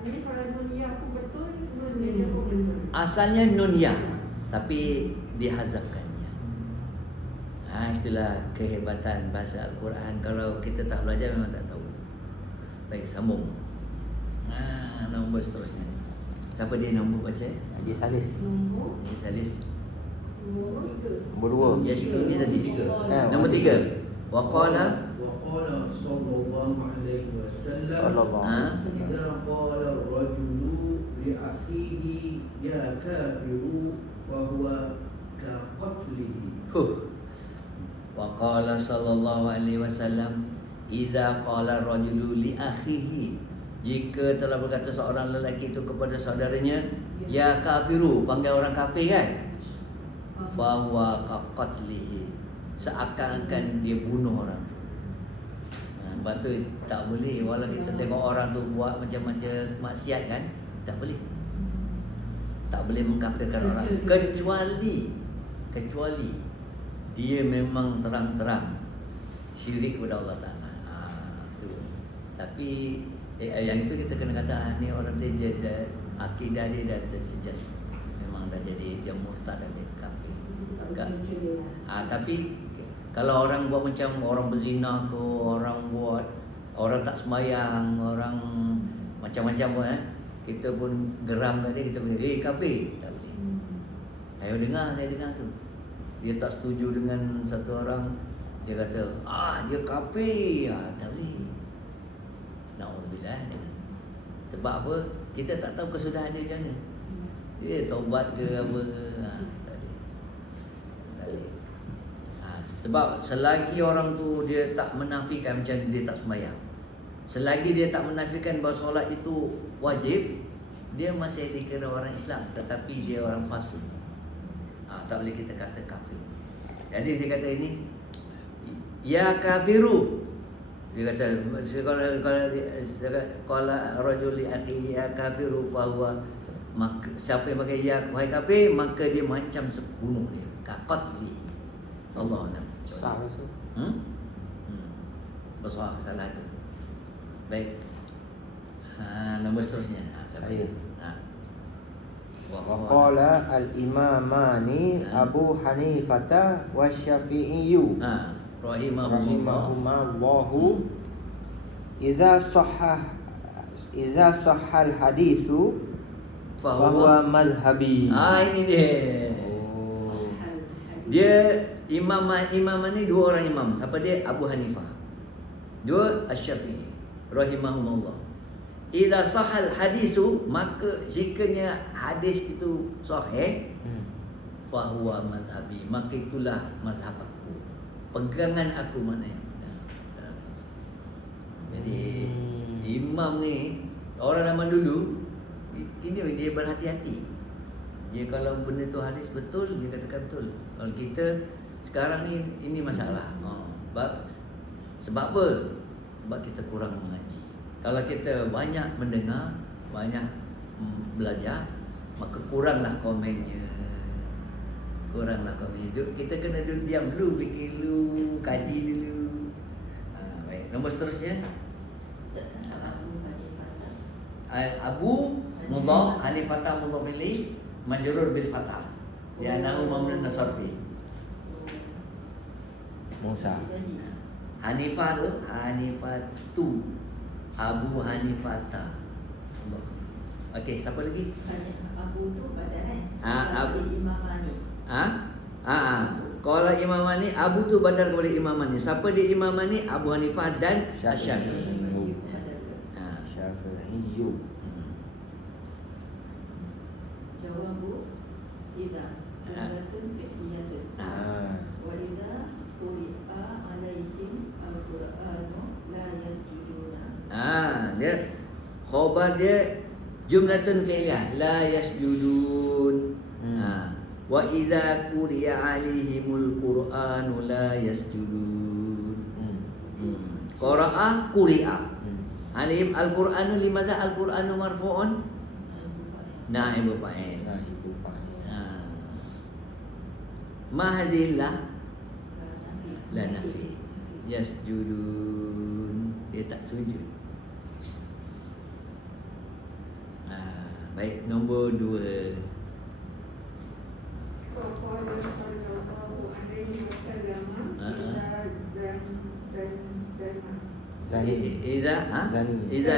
Ini kalau dunia aku betul, dunia aku betul. Asalnya nun ya, tapi dihazafkannya. Itulah kehebatan bahasa Al-Quran. Kalau kita tak belajar memang tak tahu. Baik, sambung. Nombor seterusnya. Siapa dia nombor baca? Haji Salis. Haji Salis. Nombor 2. Ya, Syafiq ni tadi 3. Nombor 3. Waqala sallallahu alaihi wasallam idza qala ar-rajulu li akhihi ya kafiru wa huwa ka qatlihi. Waqala sallallahu alaihi wasallam idza qala ar-rajulu li akhihi, jika telah berkata seorang lelaki itu kepada saudaranya ya kafiru, panggil orang kafir kan, fa huwa ka qatlihi, seakan-akan dia bunuh orang tu. Sebab tu tak boleh. Walau kita tengok orang tu buat macam-macam maksiat kan, tak boleh. Tak boleh mengkafirkan orang kecuali dia memang terang-terang syirik kepada Allah Ta'ala. Tu. Tapi yang itu kita kena kata ni orang dia akidah dia dah terjejas. Memang dah jadi dia murtad dan dia kafir. Tapi kalau orang buat macam orang berzina ke, orang tak sembahyang, orang macam-macam pun kita pun geram kat dia, kita boleh kafir, tak boleh. Saya dengar tu. Dia tak setuju dengan satu orang, dia kata dia kafir, tak boleh. Na'udzubillah. Sebab apa? Kita tak tahu kesudahan dia macam mana. Dia taubat ke apa ke, tak boleh. Sebab selagi orang tu dia tak menafikan macam dia tak sembahyang, selagi dia tak menafikan bahawa solat itu wajib, dia masih dikira orang Islam, tetapi dia orang fasik. Tak boleh kita kata kafir. Jadi dia kata ini, ya kafiru. Dia kata kalau rajul li akhi ya kafiru fahuwa, maka siapa yang pakai ya wahai kafir, maka dia macam bunuh dia, qatli. Allah Alam. Sah Rasul. Bersoal kesalahan tu. Baik. Nombor seterusnya. Saya. Wa Qala al-imamani Abu Hanifah wa Syafi'i rahimahumallahu idza sahhal haditsu fahuwa madhhabi. Ini dia. Dia imam ni dua orang imam. Siapa dia? Abu Hanifah. Dua Asy-Syafi'i rahimahumullah. Idza sahal hadisu, maka jikanya hadis itu sahih, fahuwa madhhabi, maka itulah mazhab aku, pegangan aku maknanya. Jadi imam ni orang zaman dulu ini dia berhati-hati. Dia kalau benda tu hadis betul, dia katakan betul. Kalau kita sekarang ni ini masalah. Sebab apa? Sebab kita kurang mengaji. Kalau kita banyak mendengar, banyak belajar, maka kuranglah komennya. Kita kena duduk diam dulu, fikir dulu, kaji dulu. Baik, nombor seterusnya. Abu Mudhaf Hanifah mudhaf ilaih majrur bil fathah. Dia nahu mamnun nasarfi. Musa. Hanifah tu Abu Hanifata. Okey, siapa lagi? Abu tu badal imamani. Kalau imamani, Abu tu badal kepada imamani. Siapa dia imamani? Abu Hanifah dan Asy-Syafi'i. Syafi'i. Jawabu idza lagatun fi'liyatun. Wa idza quri'a alaihim al-Qur'anu la yasjuduna. Dia khabar dia jumlatun fi'liyah, la yasjudun. Wa idza quri'a alaihimul Qur'anu la yasjudun. Qara'a quri'a. Alaihim al-Qur'anu, limadha al-Qur'anu marfu'un? Naibu fa'il. Ma hadhihi la nafi. Yasjudun, dia tak sujud. Baik, nombor 2. Qala sallallahu alaihi wasallam Iza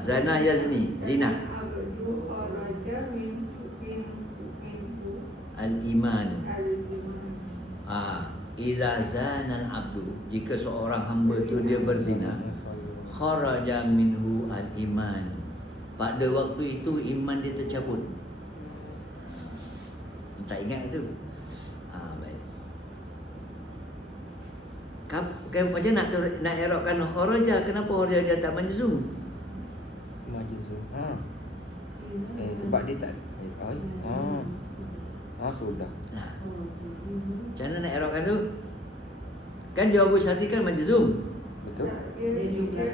zana yazni, zina. Al-iman. Iza zana al-abdu, jika seorang hamba tu dia berzina, kharaja minhu al-iman. Pada waktu itu iman dia tercabut. Tak ingat itu. Baik. Macam nak erokkan kharaja, kenapa kharaja tak majzum? Majzum. Sebab dia tak. Sudah. Macam mana nak erokkan tu? Kan jawabu syarti kan majzum. Betul. Dia juga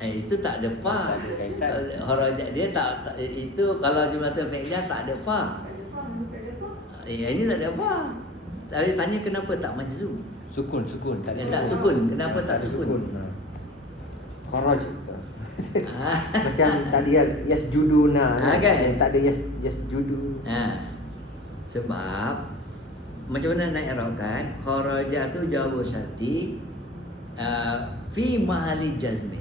Itu tak ada fa. Kharaja dia tak itu kalau jumlatul fi'liyah tak ada fa. Ini tak ada fa. Tadi tanya kenapa tak majzum? Sukun. Tak sukun. Kenapa tak sukun? Kharaj. Macam tadi yasjuduna. Kan? Tak ada yasjudu. Sebab macam mana nak i'rabkan? Kharaja tu jawabu syarti fi mahali jazmi.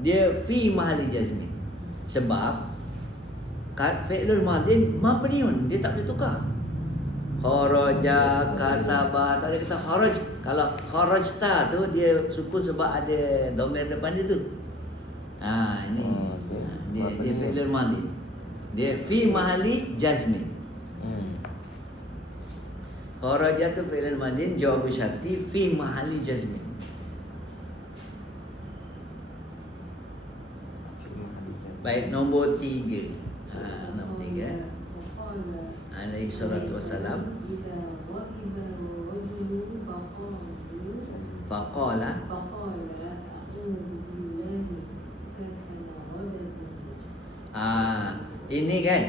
Dia fi mahali jazmi. Sebab fi'lul madin mabniun, dia tak boleh tukar. Kharaja, kataba, tak boleh kata kharaj. Kalau kharajta tu dia sukun sebab ada dhamir depan dia tu. Ini dia fi'lul madin. Dia fi mahali jazmi. Kharaja tu fi'il madin jawab syarti fi mahalli jazmin. Baik, nombor 3. Nombor 3. Alaihi salatu wassalam. Faqala. Ini kan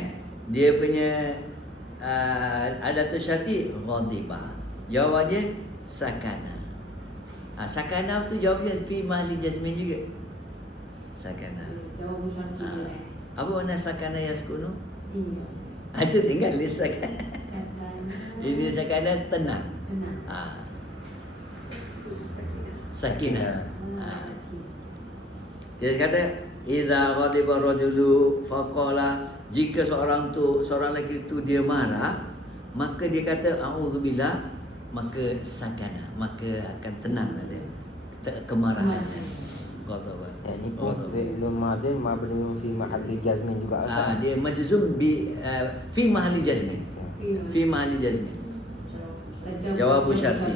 dia punya adatul syarti ghadiba. Jawab dia sakana. Sakana tu jawabnya fi mahalli jazmin juga. Sakana. Apa makna sakana yaskunu? Itu tinggal di sakana. Ini sakana tenang. Sakinah. Dia kata idza ghadiba rajulu faqala, jika seorang lelaki itu dia marah, maka dia kata a'udzubillah, maka sakana, maka akan tenanglah dia kemarahan. Ghadaba. Ini pun fi'il madin mabni fi mahalli jazmin juga. Dia majzum fi mahalli jazmin. Fi mahalli jazmin. Jawab syarti.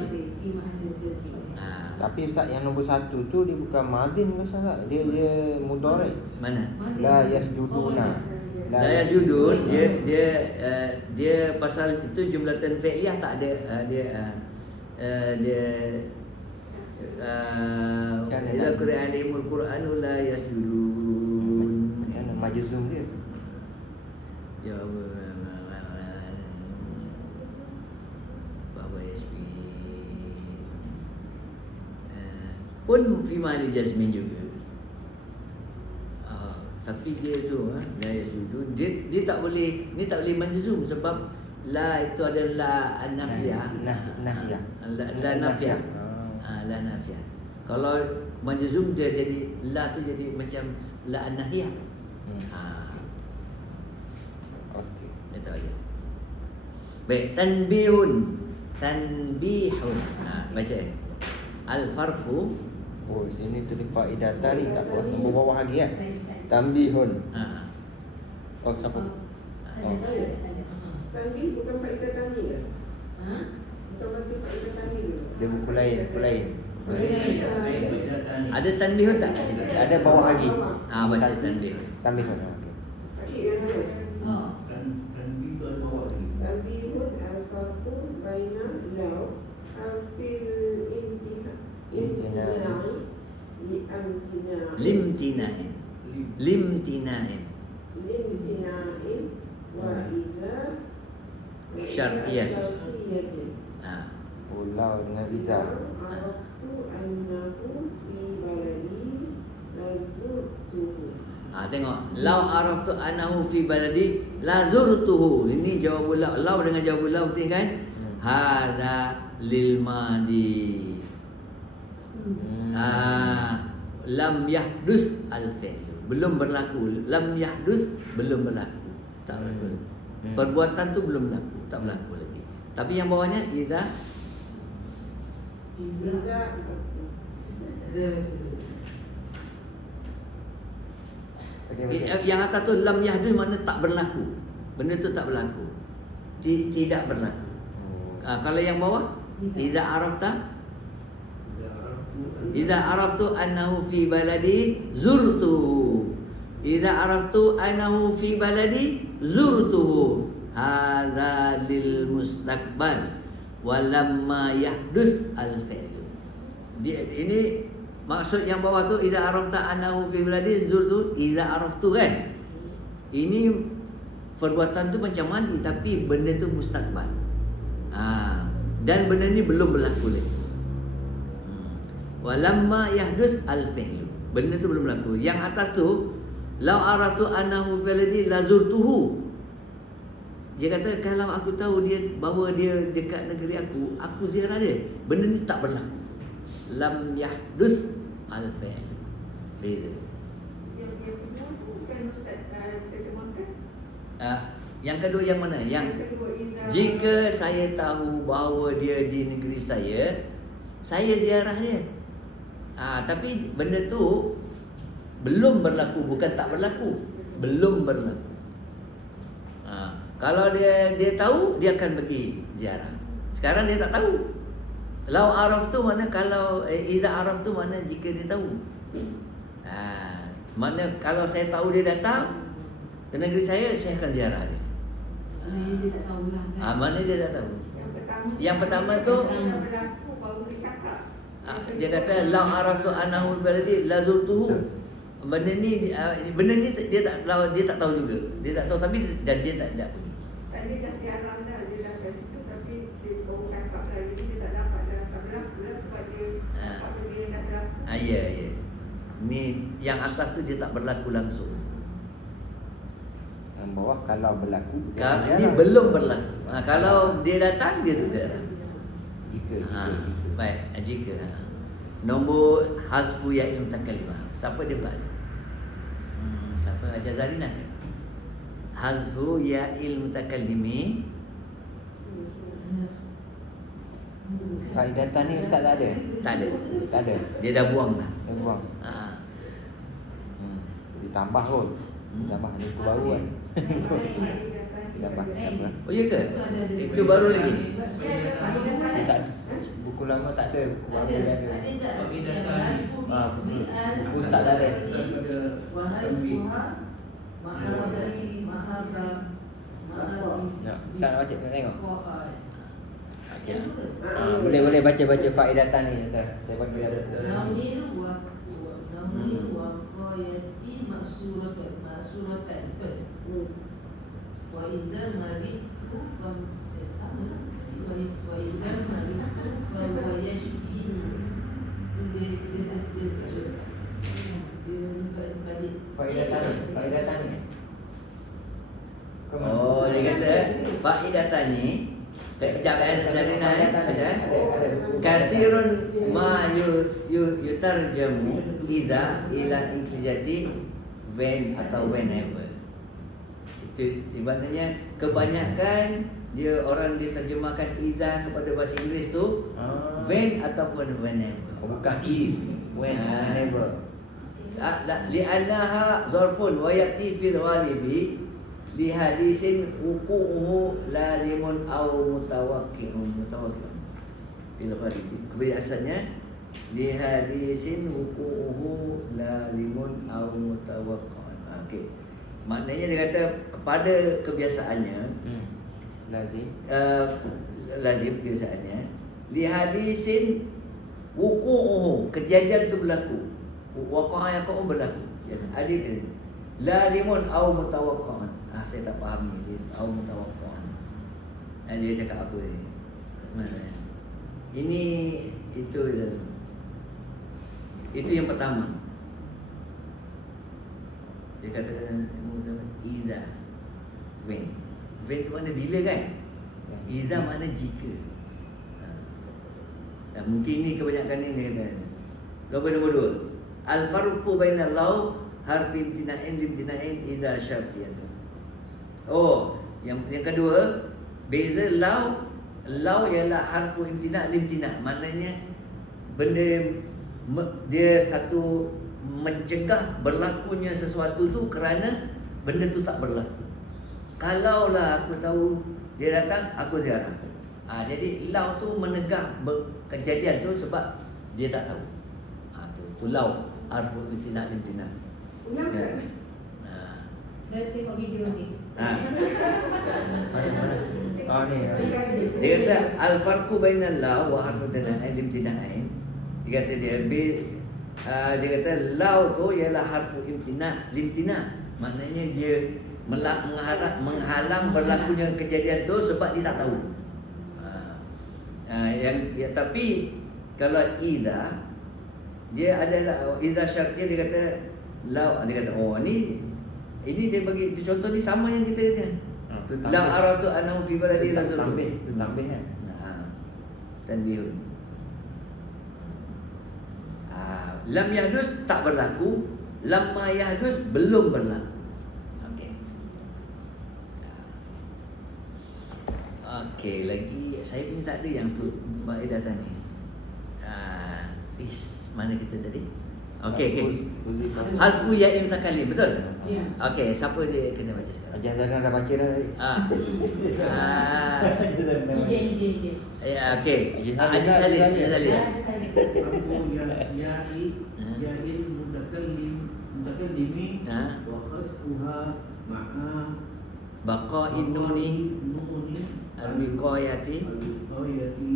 Tapi Ustaz yang nombor 1 tu dia bukan madin ke Ustaz? Dia mudhari. Mana? La yasjuduna. La yasjudun dia pasal itu jumlatan fi'liyah tak ada dia ila qira'a alimul Qur'anu la yasjudun. Kan majzum dia. Ya Baba Yasbi pun fi mahali jazmin juga. Tapi dia tu la yasjudun, dia tak boleh, ni tak boleh majzum sebab la itu adalah an-nafiyah. Nahiyah. La nafiyah. La nafiyah. Kalau majzum dia jadi la tu jadi macam la an-nahiyah. Okey. Itu aja. Baik, tanbihun. Baca. Al-farqu. Oh, sini tulis faedah tadi tak apa. Nombor bawah lagi kan. Tambihun. Oh, siapa? Tadi bukan faedah tadi ke? Bukan baca faedah tadi ke? Dia buku lain. Ada tanbihun tak? Ada bawah lagi. Baca tanbihun. Tambihun. Okey. Sikit yang sama. Tambihun al-farqu baina law fil Limtina'in wa idza syartiyah. Ulau dengan iza. araftu annahu fi baladi lazurtuhu. Tengok, lau araftu annahu fi baladi lazurtuhu. Ini jawab lau dengan jawab lau betul kan? Hada lil madi. Lam yahdus al-fi'lu, belum berlaku. Lam yahdus belum berlaku, tak berlaku. Perbuatan tu belum berlaku, tak berlaku lagi. Tapi yang bawahnya idza yang atas tu lam yahdus makna tak berlaku. Benda tu tak berlaku. Tidak berlaku. Kalau yang bawah idza arafta, idza araftu annahu fi baladi zurtuhu. Idza araftu annahu fi baladi zurtuhu. Hadza lil mustaqbal wa lamma yahdus al fi'lu. Ini maksud yang bawah tu idza arafta annahu fi baladi zurtuhu. Idza araftu kan. Ini perbuatan tu macam mandi tapi benda tu mustaqbal. Dan benda ni belum berlaku lagi. Walamma yahdus al-fi'lu, benda tu belum berlaku. Yang atas tu lau aratu annahu filadi lazurtuhu. Dia kata kalau aku tahu dia bahawa dia dekat negeri aku ziarah dia. Benda ni tak berlaku. Lam yahdus al-fi'lu. Beza. Yang kedua tu bukan Ustaz terjemahkan. Yang kedua yang mana? Yang kedua jika saya tahu bahawa dia di negeri saya ziarah dia. Tapi benda tu belum berlaku, bukan tak berlaku, belum berlaku. Kalau dia tahu, dia akan pergi ziarah. Sekarang dia tak tahu. Lau araf tu mana kalau idza araf tu mana jika dia tahu. Mana kalau saya tahu dia datang ke negeri saya akan ziarah dia. Dia tak tahulah kan. Mana dia dah tahu. Yang pertama tu berlaku baru dia cakap. dia kata lau araf tu anahu baladi lazurtuhu. Benda ni dia tak tahu juga. Dia tak tahu tapi dia tak pergi. Tadi dah siaran dah, dia dah kat situ tapi dia baru cakap dah. Jadi dia tak dapat dah, tak berlaku lah sebab dia cakap benda yang tak berlaku. Ya. Ni yang atas tu dia tak berlaku langsung. Yang bawah kalau berlaku Ini belum berlaku. Kalau dia datang dia tu ziarah. Jika. Baik, jika. Nombor hasfu ya'il mutakalimah. Siapa dia pula? Siapa? Jazarina kan? Hasfu ya'il mutakallimi. Faedatan ni ustaz tak ada? Tak ada. Tak ada. Dia dah buang dah. Dia buang. Ditambah pun. Tambah ni buku baru kan. Ditambah. Oh iya ke? Itu baru lagi. Dia tak, buku lama tak ada, buku baru dia ada. Buku ustaz tak ada. Nak ustaz nak baca, nak tengok. Boleh baca faedatan ni tuan. Saya panggil ada. Wa idza maritu fa Faedatan ni. Oh, dia kata faedatan ni kejap dari ada. Kathirun ma yutarjamu idza ila intiljati when atau whenever. Itu ibaratnya kebanyakan dia orang diterjemahkan idza kepada bahasa Inggeris tu when ataupun whenever. Bukan if, when, whenever. Li'annaha zarfun wa ya'ti fil ghalibi li hadisin wuqu'uhu lazimun aw mutawakki'un fil ghalibi. Kebiasaannya li hadisin wuqu'uhu lazimun aw mutawakki'un. Okey. Maknanya dia kata kepada kebiasaannya lazim kebiasaannya li hadisin wuqu'uhu, kejadian tu berlaku. Waqa'a yaqa'u berlaku. Ada ke? Lazimun aw mutawaqqa'un. Saya tak faham ni dia aw mutawaqqa'un. Dia cakap apa ni? Mana? Ini itu yang pertama. Dia kata iza when. When tu mana bila kan? Iza mana jika. Mungkin ni kebanyakan ni dia kata. Nombor 2. Al-farqu bainal law harfi imtina'in limtina'in idza syartiyah. Oh, yang kedua, beza law ialah harfu imtina' limtina'. Maknanya benda dia satu mencegah berlakunya sesuatu tu kerana benda tu tak berlaku. Kalaulah aku tahu dia datang, aku ziarah. Jadi law tu menegah kejadian tu sebab dia tak tahu. Tu law harfu imtina' limtina'. Ulang Ustaz. Dah tengok video ni. Ni. Dia kata al-farqu bainal law wa harfu imtina'in. Dia kata dia kata law tu ialah harfu imtina', limtina'. Maknanya dia menghalang berlakunya kejadian tu sebab dia tak tahu. Tapi kalau idza dia adalah idza syartiyah, dia kata law, dia kata ini dia bagi contoh ni sama yang kita kata. La aratu annahu fi baladi lazul. Tambah kan. Tanbihun. Lam yahdus tak berlaku, lamma yahdus belum berlaku. Okey, lagi saya pun tak ada yang tu faedah tadi. Mana kita tadi? Okey, okey. Uzi Fahmi. Hazfu ya mutakallim, betul? Ya. Okey, siapa dia kena baca sekarang? Ajah Zainal dah baca dah tadi. Ije. Ya, okey. Haji Haji Salis, Haji Salis. Ya'il mutakallimi Ha. wa khasfuha ma'a Baqa'in nuni nuni al-wiqayati al-wiqayati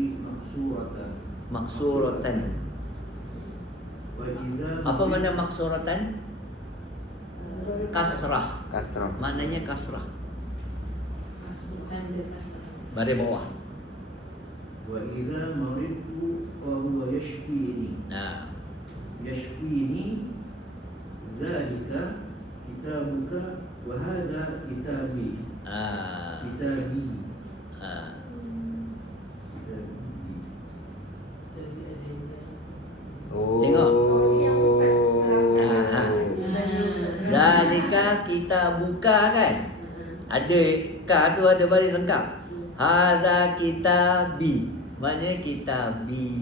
maksuratan. wa idza Apa makna maksuratan? Kasrah. Kasrah. Maknanya kasrah. Bukan dia kasar. Baris bawah. wa idza maridtu wa huwa yashfini Nah, dzalika kitabuka wa hadha kitabi ah, kitabi ah. Oh. Tengok. Ah, Zalika kita buka kan? Ada ka tu ada baris lengkap. Hadza kitabi. Maknanya kitabi.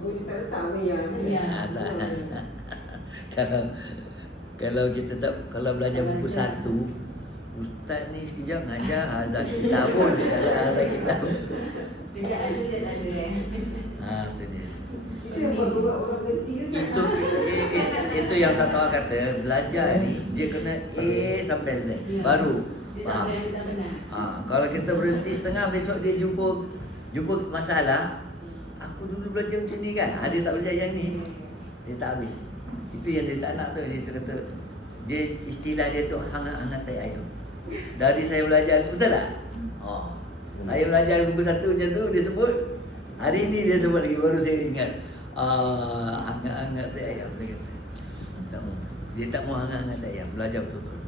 Oh, kita letak Maya ni. Ya. Ah, tak. Kalau kita tak kalau belajar buku satu, ustaz ni sekejap ngajar hadza kitabun, kalau hadza kitab. Sekejap ada je tak ada Tu dia. Itu yang buat orang berhenti tu. Itu yang satu orang kata belajar ni dia kena A sampai Z baru Dia tak faham. boleh tak benar. Kalau kita berhenti setengah, besok dia jumpa masalah. Aku dulu belajar macam ni kan, dia tak belajar yang ni, dia tak habis. Itu yang dia tak nak tu. Dia kata dia istilah dia tu hangat-hangat tai ayam. Dari saya belajar, betul tak? Saya belajar buku satu macam tu, dia sebut. Hari ni dia sebut lagi, baru saya ingat. Hangat-hangat tai ayam, dia kata. Tak mau. Dia tak mau hangat-hangat tai ayam, belajar betul-betul.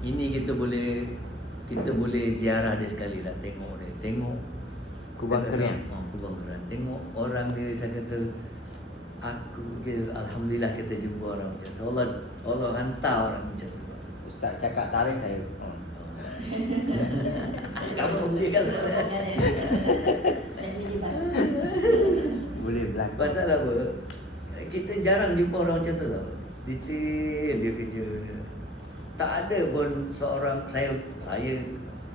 Ini kita boleh ziarah dia sekali lah, tengok dia. Tengok Kubang Kerian. Kubang Kerian. Tengok orang dia, saya kata alhamdulillah kita jumpa orang macam tu. Allah hantar orang macam tu. Ustaz cakap tarikh saya. Kamu dia kan Boleh belakang. pasal apa? Kita jarang jumpa orang macam tu tau. Detail dia kerja dia. Tak ada pun seorang saya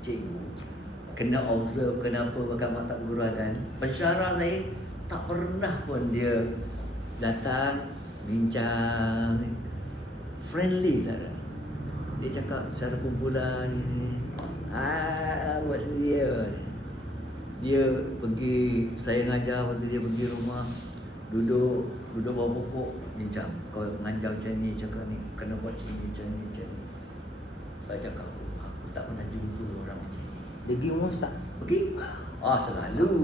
cikgu kena observe kenapa pakai mata perguruan. Pensyarah saya tak pernah pun dia datang bincang friendly saja. Dia cakap secara kumpulan ni buat sendiri. Dia pergi, saya ngajar, waktu dia pergi rumah, duduk bawah pokok bincang. Kau ngajar macam ni, cakap ni kena buat macam ni. Saya cakap aku tak pernah jumpa orang macam ni. Pergi umur Ustaz. Pergi? Selalu.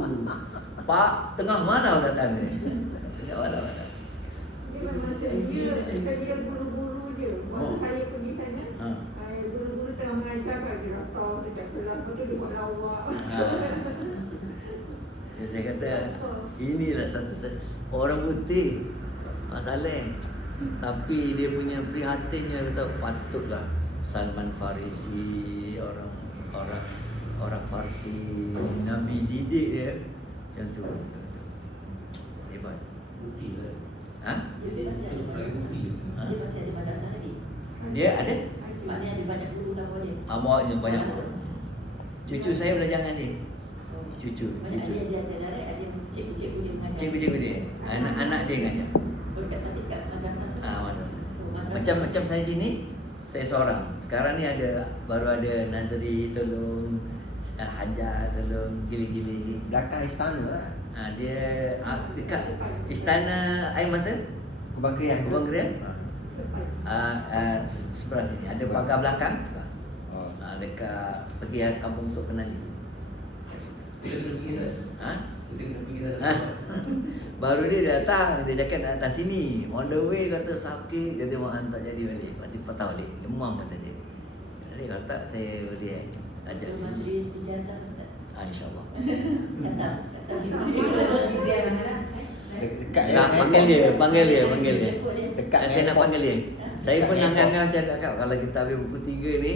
Pak, tengah malam datang ni. Tengah malam datang. Dia masa dia guru-guru dia. Waktu saya pergi sana, guru-guru tengah mengajar kan, dia datang, dia cakap lepas tu dia buat lawak. Saya kata inilah satu orang putih masalah, tapi dia punya prihatinnya kata patutlah Salman Farisi orang Farsi Nabi didik dia macam tu. Hebat. putih lah. Dia masih ada madrasah lagi. Dia ada? Maknanya ada banyak guru dah boleh. Awaknya banyak orang. Cucu saya belajar dengan dia. Cucu. Banyak ada yang dia ajar direct, ada yang cikgu-cikgu dia mengajar. Cikgu dia. Anak-anak dia ngajar. Berkat tadi kat madrasah tu. Madrasah. Macam saya sini, saya seorang. Sekarang ni baru ada Nazri tolong, Hajar tolong, gili-gili. Belakang istana lah. Dia dekat Istana Air Mata, Kubang Kerian. Kubang Kerian. Sebelah sini ada pagar belakang. Dekat pergi kampung untuk kenali. Kita kena pergi dah. Kita kena pergi dah. Baru dia datang, dia cakap nak datang sini. On the way kata sakit, dia mau hantar jadi balik. Lepas tu patah balik, demam kata dia. Jadi kalau tak saya boleh ajar. Majlis ijazah Ustaz. InsyaAllah. Kata Dekat Tak, panggil dia. Dekat Saya nak panggil dia. Saya pun Dekat angan-angan macam cakap, kalau kita ambil buku 3 ni,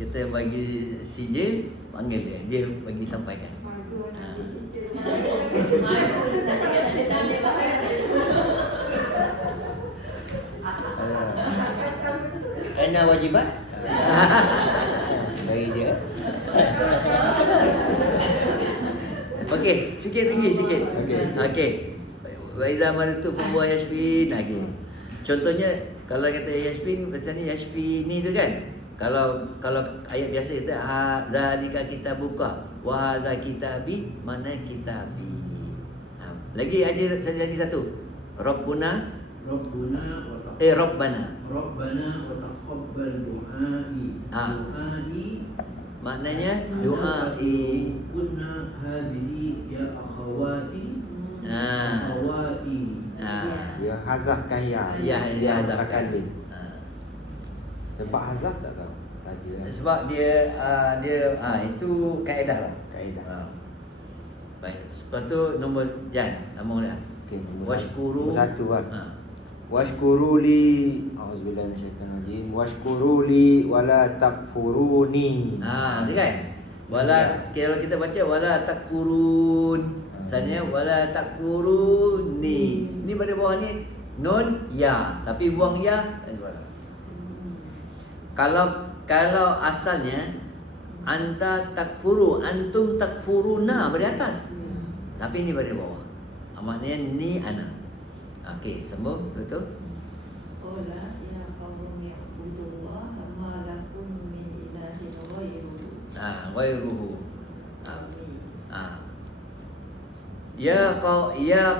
kita bagi sijil, panggil dia. Dia bagi sampaikan. Madu anak dia kecil. Nanti kan ada tanya pasal dengan wajibat. Baik je. Okey, sikit lagi sikit. Okey. Okey. Wa idza maritu fa huwa yashfin. Okey. Contohnya kalau kata yashfin, macam ni yashfini tu kan. Kalau ayat biasa kita zalika kitabuka wa hadza kitabi, mana kitabi. Lagi ada lagi satu. Rabbuna Rabbuna wa Rabbana. Rabbana wa taqabbal du'ai. Du'ai Maknanya du'ai. kunna hadhihi ya akhawati. Akhawati. Dia hazafkan ya. Ya, dia hazafkan. Mutakallim. Sebab hazaf tak tahu. Tadi lah. Sebab dia itu kaedah lah. Kaedah. Baik. Lepas tu nombor nombor dah. Okey. Washkuru. Satu kan. Washkuru li, auzubillahi minasyaitanir rajim. Washkuru li wala takfuruni. Dia kan? Kalau kita baca wala takfurun. Sebenarnya wala takfuruni. Ini pada bawah ni nun ya, tapi buang ya. Kalau asalnya anta takfuru, antum takfuruna pada atas. Tapi ini pada bawah. Maknanya ni ana. Okey, sambung betul? Qala ya qaumi ibudullah ma lakum min ilahin ghairuhu. Ghairuhu. Ya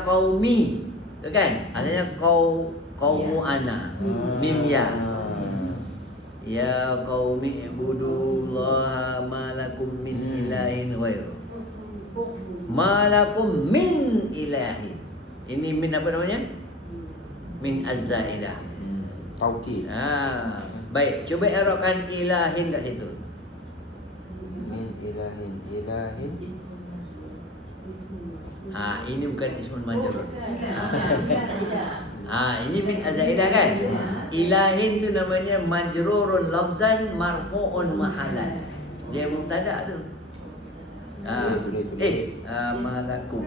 qaumi. Tu kan? Artinya qaumu ana. Mim ya. Ya qaumi ibudullaha ma lakum min ilahin ghairuhu. Ma lakum min ilahin. Ini min apa namanya? Min az-zaidah. Taukid. Baik, cuba i'rabkan ilahin kat situ. Min ilahin. Ini bukan ismun majrur. Bukan. Ini min az-zaidah kan? Ilahin tu namanya majrurun lafzan marfu'un mahalan. Dia mubtada tu. Malakum.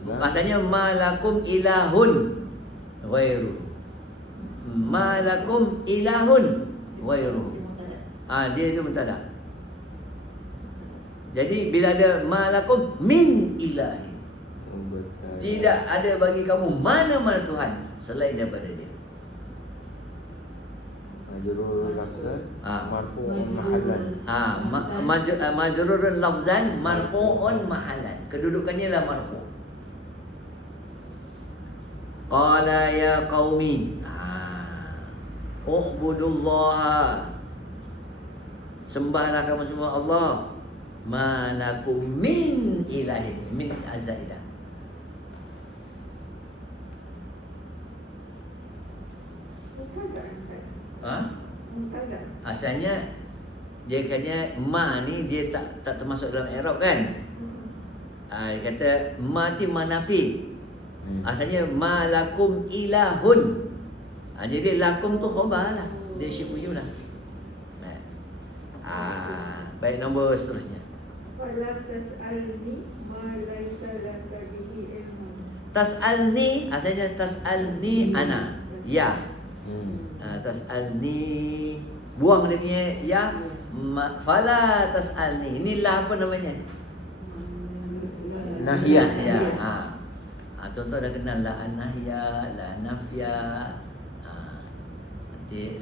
Maksudnya malakum ilahun ghairu. Malakum ilahun ghairu. Dia itu mubtada. Jadi bila ada malakum min ilahi, tidak ada bagi kamu mana-mana Tuhan selain daripada dia. Majrurul lafzan marfu'un mahallan. Majrurun lafzan marfu'un mahallan. Kedudukannya lah marfu'. Qala ya qaumi u'budullaha, sembahlah kamu semua Allah. Ma lakum min ilahin, min azaidah. Asalnya dia kata ma ni dia tak termasuk dalam i'rab kan? Dia kata ma ti manafi. Asalnya ma lakum ilahun. Jadi lakum tu khabar lah. Dia syibuyun lah. Baik, nombor seterusnya. Fala tas'alni ma laisa laka bihi ilmun. Tas'alni, asalnya tas'alni ana. Ya. Tas'alni, buang dia punya ya. Fala tas'alni. Inilah apa namanya? Nahiyah. Contoh dah kenal la an-nahya, la nafya.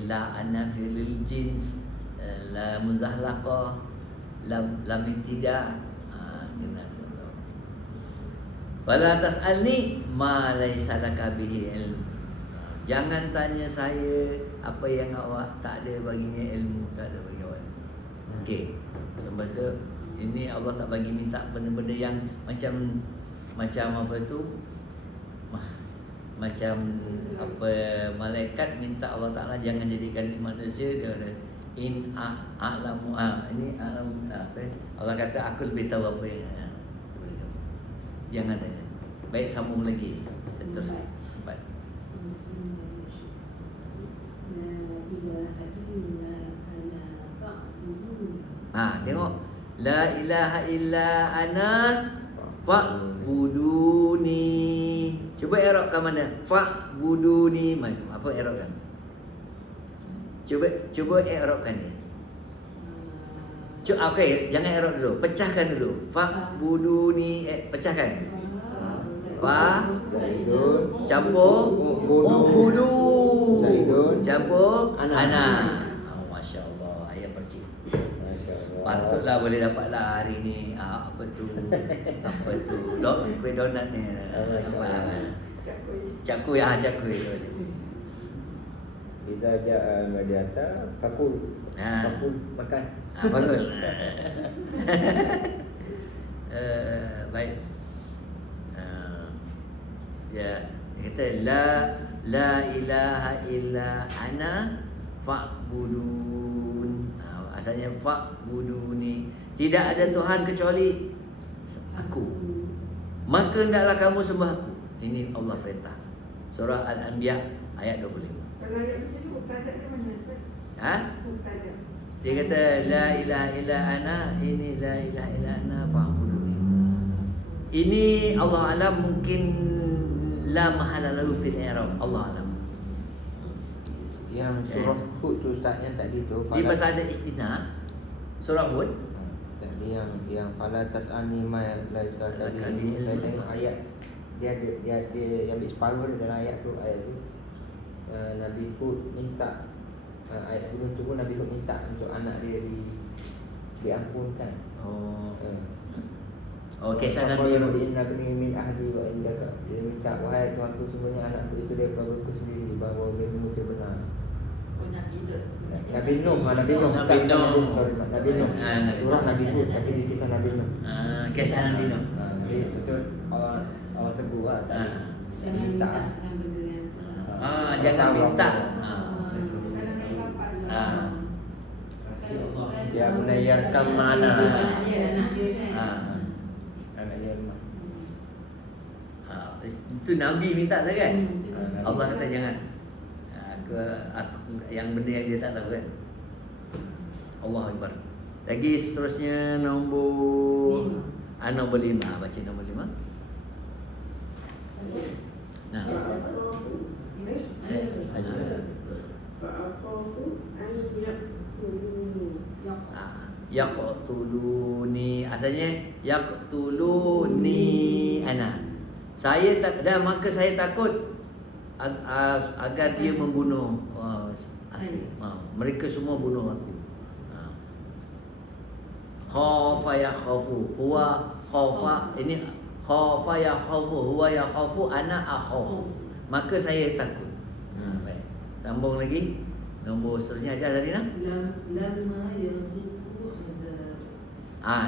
La an-nafy lil jins, la muzahlaqah, lam ibtida. Kenal contoh. Wala tas'alni ma laisa laka bihi ilm. Jangan tanya saya apa yang awak tak ada baginya ilmu, tak ada bagi awak. Okey. Sebab tu ini Allah tak bagi minta benda-benda yang macam apa tu? Macam apa malaikat minta Allah Taala jangan jadikan manusia dia ada in a'lamu ini a'lamu apa? Allah kata aku lebih tahu apa yang jangan tanya. Baik, sambung lagi. Seterusnya. Tengok la ilaha illa ana fa'buduni. Cuba i'rabkan mana? Fa'buduni. Apa i'rabkan? Cuba i'rabkan dia. Okey, jangan i'rab dulu. Pecahkan dulu. Fa'buduni, pecahkan. Fa Zaidun campur ubudu Zaidun campur ana. ana. Masya Allah, ayat percik. Patutlah boleh dapat lah hari ni. Apa tu? Kuih donat ni. Cakui. Iza ja'a al-madiyata fakul. Fakul makan. Bagus. Baik. Ya, dia kata la ilaha illa ana fa'budun. Asalnya fa'buduni. Tidak ada Tuhan kecuali aku. Maka hendaklah kamu sembah aku. Ini Allah perintah. Surah Al-Anbiya ayat 25. Kalau ayat macam ni mukaddam dia mana Ustaz? Mukaddam. Dia kata la ilaha illa ana, ini la ilaha illa ana fa'buduni. Ini Allah alam, mungkin la mahala lahu fil i'rab. Allah alam. Yang surah Hud tu Ustaz yang tadi tu Di pasal ada istisna surah Hud. Tadi yang fala tas'ani ma laisa tadi. Saya tengok ayat dia yang ambil separuh dalam ayat tu Nabi Hud minta ayat sebelum tu pun Nabi Hud minta untuk anak dia diampunkan. Kisah Nabi Hud. Nabi min ahli wa indaka. Dia minta, wahai Tuhanku, sungguhnya anakku itu dari keluargaku sendiri, bahawa dia mungkin benar. Nabi Nuh. Nabi Nuh. Surah Nabi Hud tapi dia kisah Nabi Nuh. Kisah Nabi Nuh. Jadi betul Allah tegur lah tadi. Minta. Jangan minta. Dia menayarkan mana. Anak dia rumah. Itu Nabi minta tu kan? Allah kata jangan. Aku, yang benda yang dia tak tahu kan. Allah Akbar. Lagi seterusnya nombor 5. Baca nombor 5. Nah. Yaqtuluni. Asalnya yaqtuluni ana. Maka saya takut agar dia membunuh mereka semua bunuh aku. Khafa ya khafu huwa khafa, ini khafa ya khafu huwa ya khafu ana akhafu. Maka saya takut. Baik. Sambung lagi. Nombor seterusnya aja Zarina.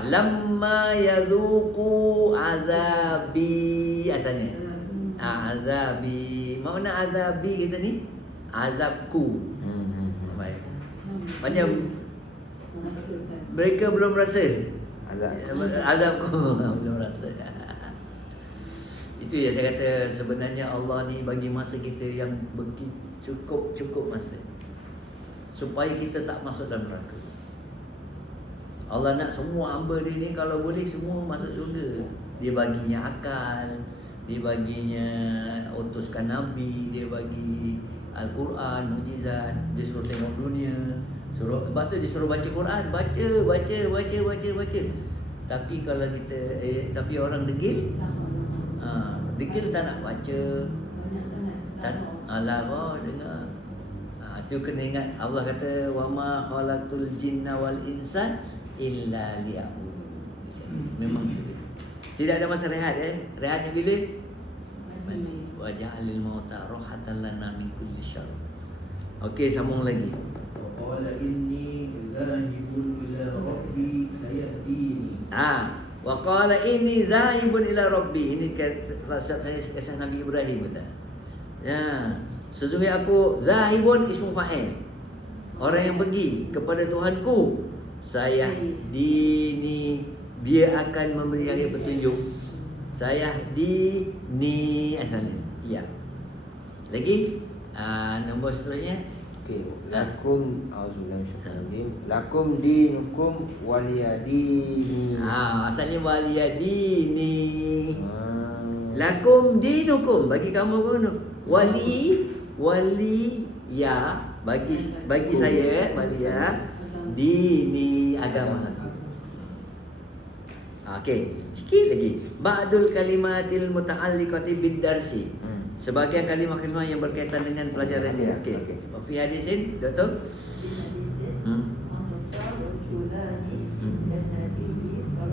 Lamma yadhuqu azabi asalnya. Azabi. Mana azabi kita ni? Azabku. Baik. Macam mereka belum rasa azabku. Belum rasa. Itu yang saya kata, sebenarnya Allah ni bagi masa kita yang cukup masa supaya kita tak masuk dalam neraka. Allah nak semua hamba dia ni kalau boleh semua masuk syurga. Dia baginya akal, dia baginya utuskan Nabi, dia bagi Al-Quran, mukjizat, dia suruh tengok dunia, sebab tu dia suruh baca Quran, baca. Tapi kalau kita tapi orang degil, degil tak nak baca, tak dengar. Tu kena ingat Allah kata wa ma khalaqtul jinna wal insan illa liya'budun. Memang tu dia. Tidak ada masa rehat Rehatnya bila? Mati. Wa ja'alil mauta rahatan lana min kulli syarr. Okey, sambung lagi. Qala inni dhahibun ila rabbi sayahdini. Wa qala inni dhahibun ila rabbi. Ini kisah Nabi Ibrahim kata. Ya, sesungguhnya aku zahibun ismu fa'il, orang yang pergi kepada Tuhanku. Saya dini, dia akan memberi saya petunjuk. Saya dini asalnya. Ya. Lagi nombor seterusnya. Okey, lakum auzubillahi lakum dinukum waliyadini. Asalnya waliyadini. Lakum dinukum, bagi kamu pun wali ya bagi saya Maria dini agama aku. Okey, sikit lagi. Ba'dul kalimatil muta'alliqati bid-darsi. Sebagian kalimah-kalimah yang berkaitan dengan pelajaran dia. Okey. Fi hadisin, Datuk?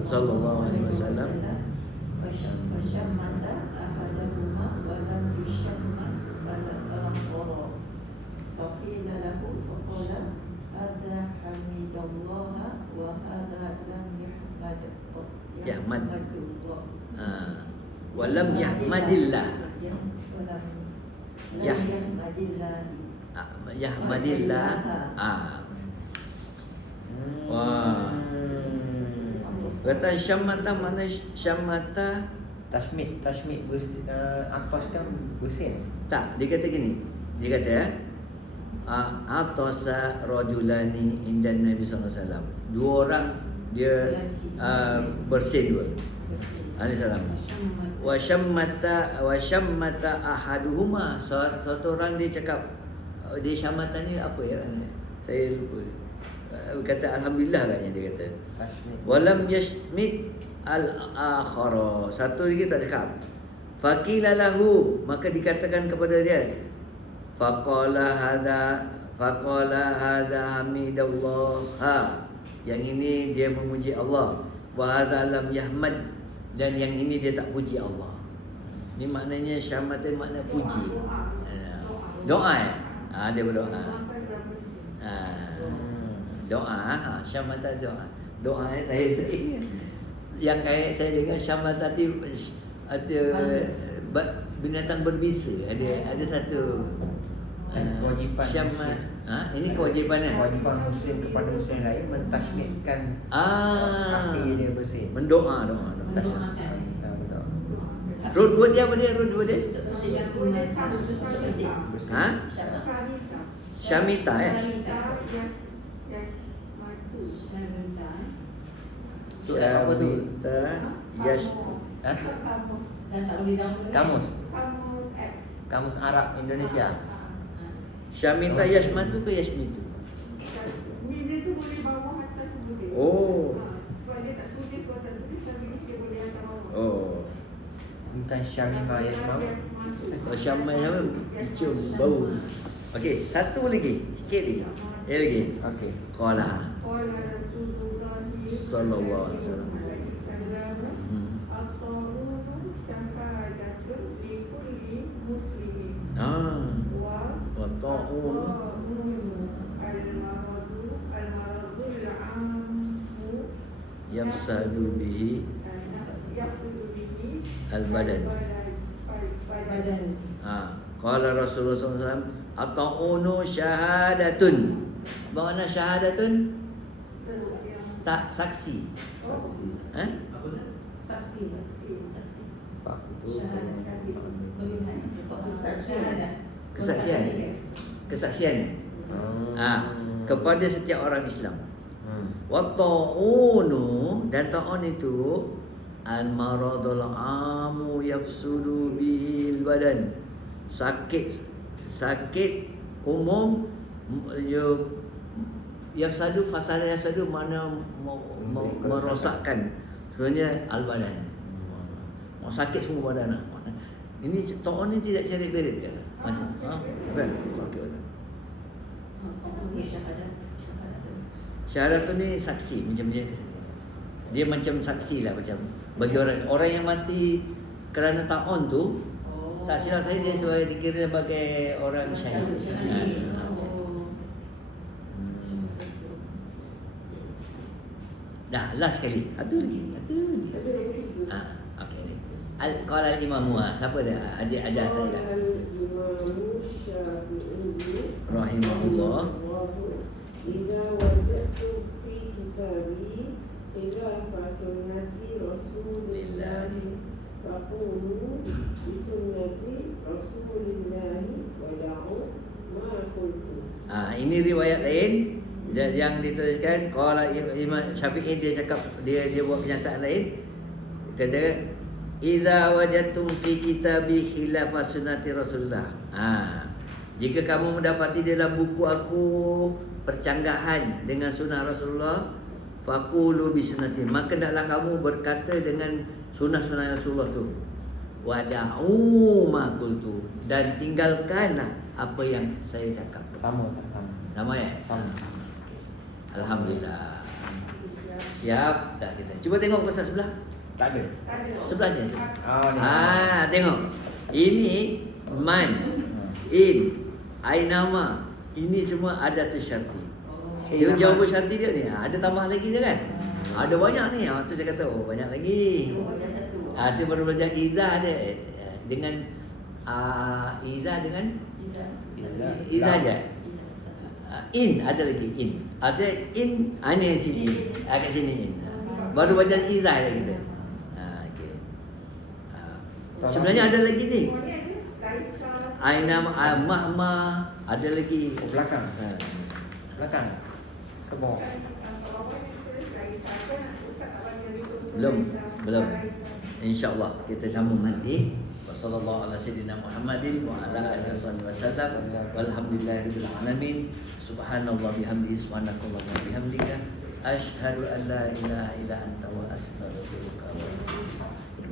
Sallallahu alaihi wasallam. Yahmad. Walam yahmadillah. Yahmadillah. Wah. Kata syammata, mana syammata? Tasmid atas kan bersin. Tak, dia kata gini. Dia kata atasa rajulani indan Nabi sallallahu alaihi wasallam. Dua orang dia bersin dua. Alaihi salam. Wa syammata ahaduhuma. Satu orang dia cakap dia syammata ni apa ya? Saya lupa. Kata alhamdulillah katnya dia kata. Walam yasmid al-akhara. Satu lagi tak cakap. Faqila lahu, maka dikatakan kepada dia. Faqala hadza hamidallah. Yang ini dia memuji Allah. Wa hadza lam yahmad, dan yang ini dia tak puji Allah. Ni maknanya syamatan makna puji. Doa dia berdoa. Doa, syamatan doa. Doa saya tak ingat. Yang kayak saya dengar syamatan tu binatang berbisa. Ada satu kewajipan syamat. Ini kewajipan kewajipan muslim kepada muslim lain mentasmidkan kaki dia bersih. Mendoa. Root dia apa dia? Syamita ya. Apa tu? Kamus Arab Indonesia. Syamita yasmatu ke yasmitu? Dia tu boleh bawa atas boleh. Oh. Sebab dia tak tulis, kalau tak tulis, dia boleh hantar bawah. Oh. Bukan Syamima Yasmam. Syamai sama cium bau. Okey, satu lagi, sikit lagi. Lagi. Okey. Qala sallallahu alaihi wasallam. Wa ta'un yafsadu bihi al-badan. Qala Rasulullah SAW, at-ta'unu syahadatun. Mana syahadatun? Saksi. Saksi. Kesaksian. Kepada setiap orang Islam. Wa ta'unu, dan ta'un itu al-maradul amu yafsudu bihil badan. Sakit umum yafsadu, fasada yafsadu mana merosakkan. Sebenarnya al-badan. Mau sakit semua badan lah. Ini ta'un ni tidak cari berit ke? Macam bukan sakit badan. Syahadat tu ni saksi, macam dia kesaksian. Dia macam saksi lah, macam bagi orang yang mati kerana ta'un tu, tak silap saya dia dikira sebagai orang syahid. Dah last sekali. Satu lagi. Okey ni. Qala al-Imam siapa dia? Ajar saya. Rahimahullah. Idza wajadtu fi kitabi khilafa sunnati Rasulillah faqulu bi sunnati Rasulillah wa da'u ma qultu. Ini riwayat lain yang dituliskan. Qala Imam Syafi'i, dia cakap, dia buat pernyataan lain. Kata idza wajadtum fi kitabi khilafa sunnati Rasulillah. Jika kamu mendapati dalam buku aku percanggahan dengan sunnah Rasulullah, faqulu bi sunnati, maka hendaklah kamu berkata dengan sunnah-sunnah Rasulullah tu. Wada'u ma qultu, dan tinggalkanlah apa yang saya cakap. Sama ya? Sama. Alhamdulillah. Siap dah kita. Cuba tengok pasal sebelah. Tak ada. Sebelahnya. Oh, ni. Tengok. Ini man, in, ainama. Ini semua ada tu syarti. Dia jawapan syarti dia ni. Ada tambah lagi dia kan? Ada banyak ni. Tu saya kata banyak lagi. Itu baru belajar izah dia dengan izah dengan izah aja. In ada lagi in. Ada in ni sini. Kat sini in. Baru belajar izah dia kita. Okey. Sebenarnya ada lagi ni. Aina mahma ada lagi. Belakang. Belakang. Ke bawah. Belum. InsyaAllah kita sambung nanti. Wassallallahu ala sayyidina Muhammadin wa ala alihi wasallam. Walhamdulillahirabbil alamin. Subhanallah bihamdihi, subhanakallah wa bihamdika, asyhadu an la ilaha illa anta wa astaghfiruka wa atubu ilaik.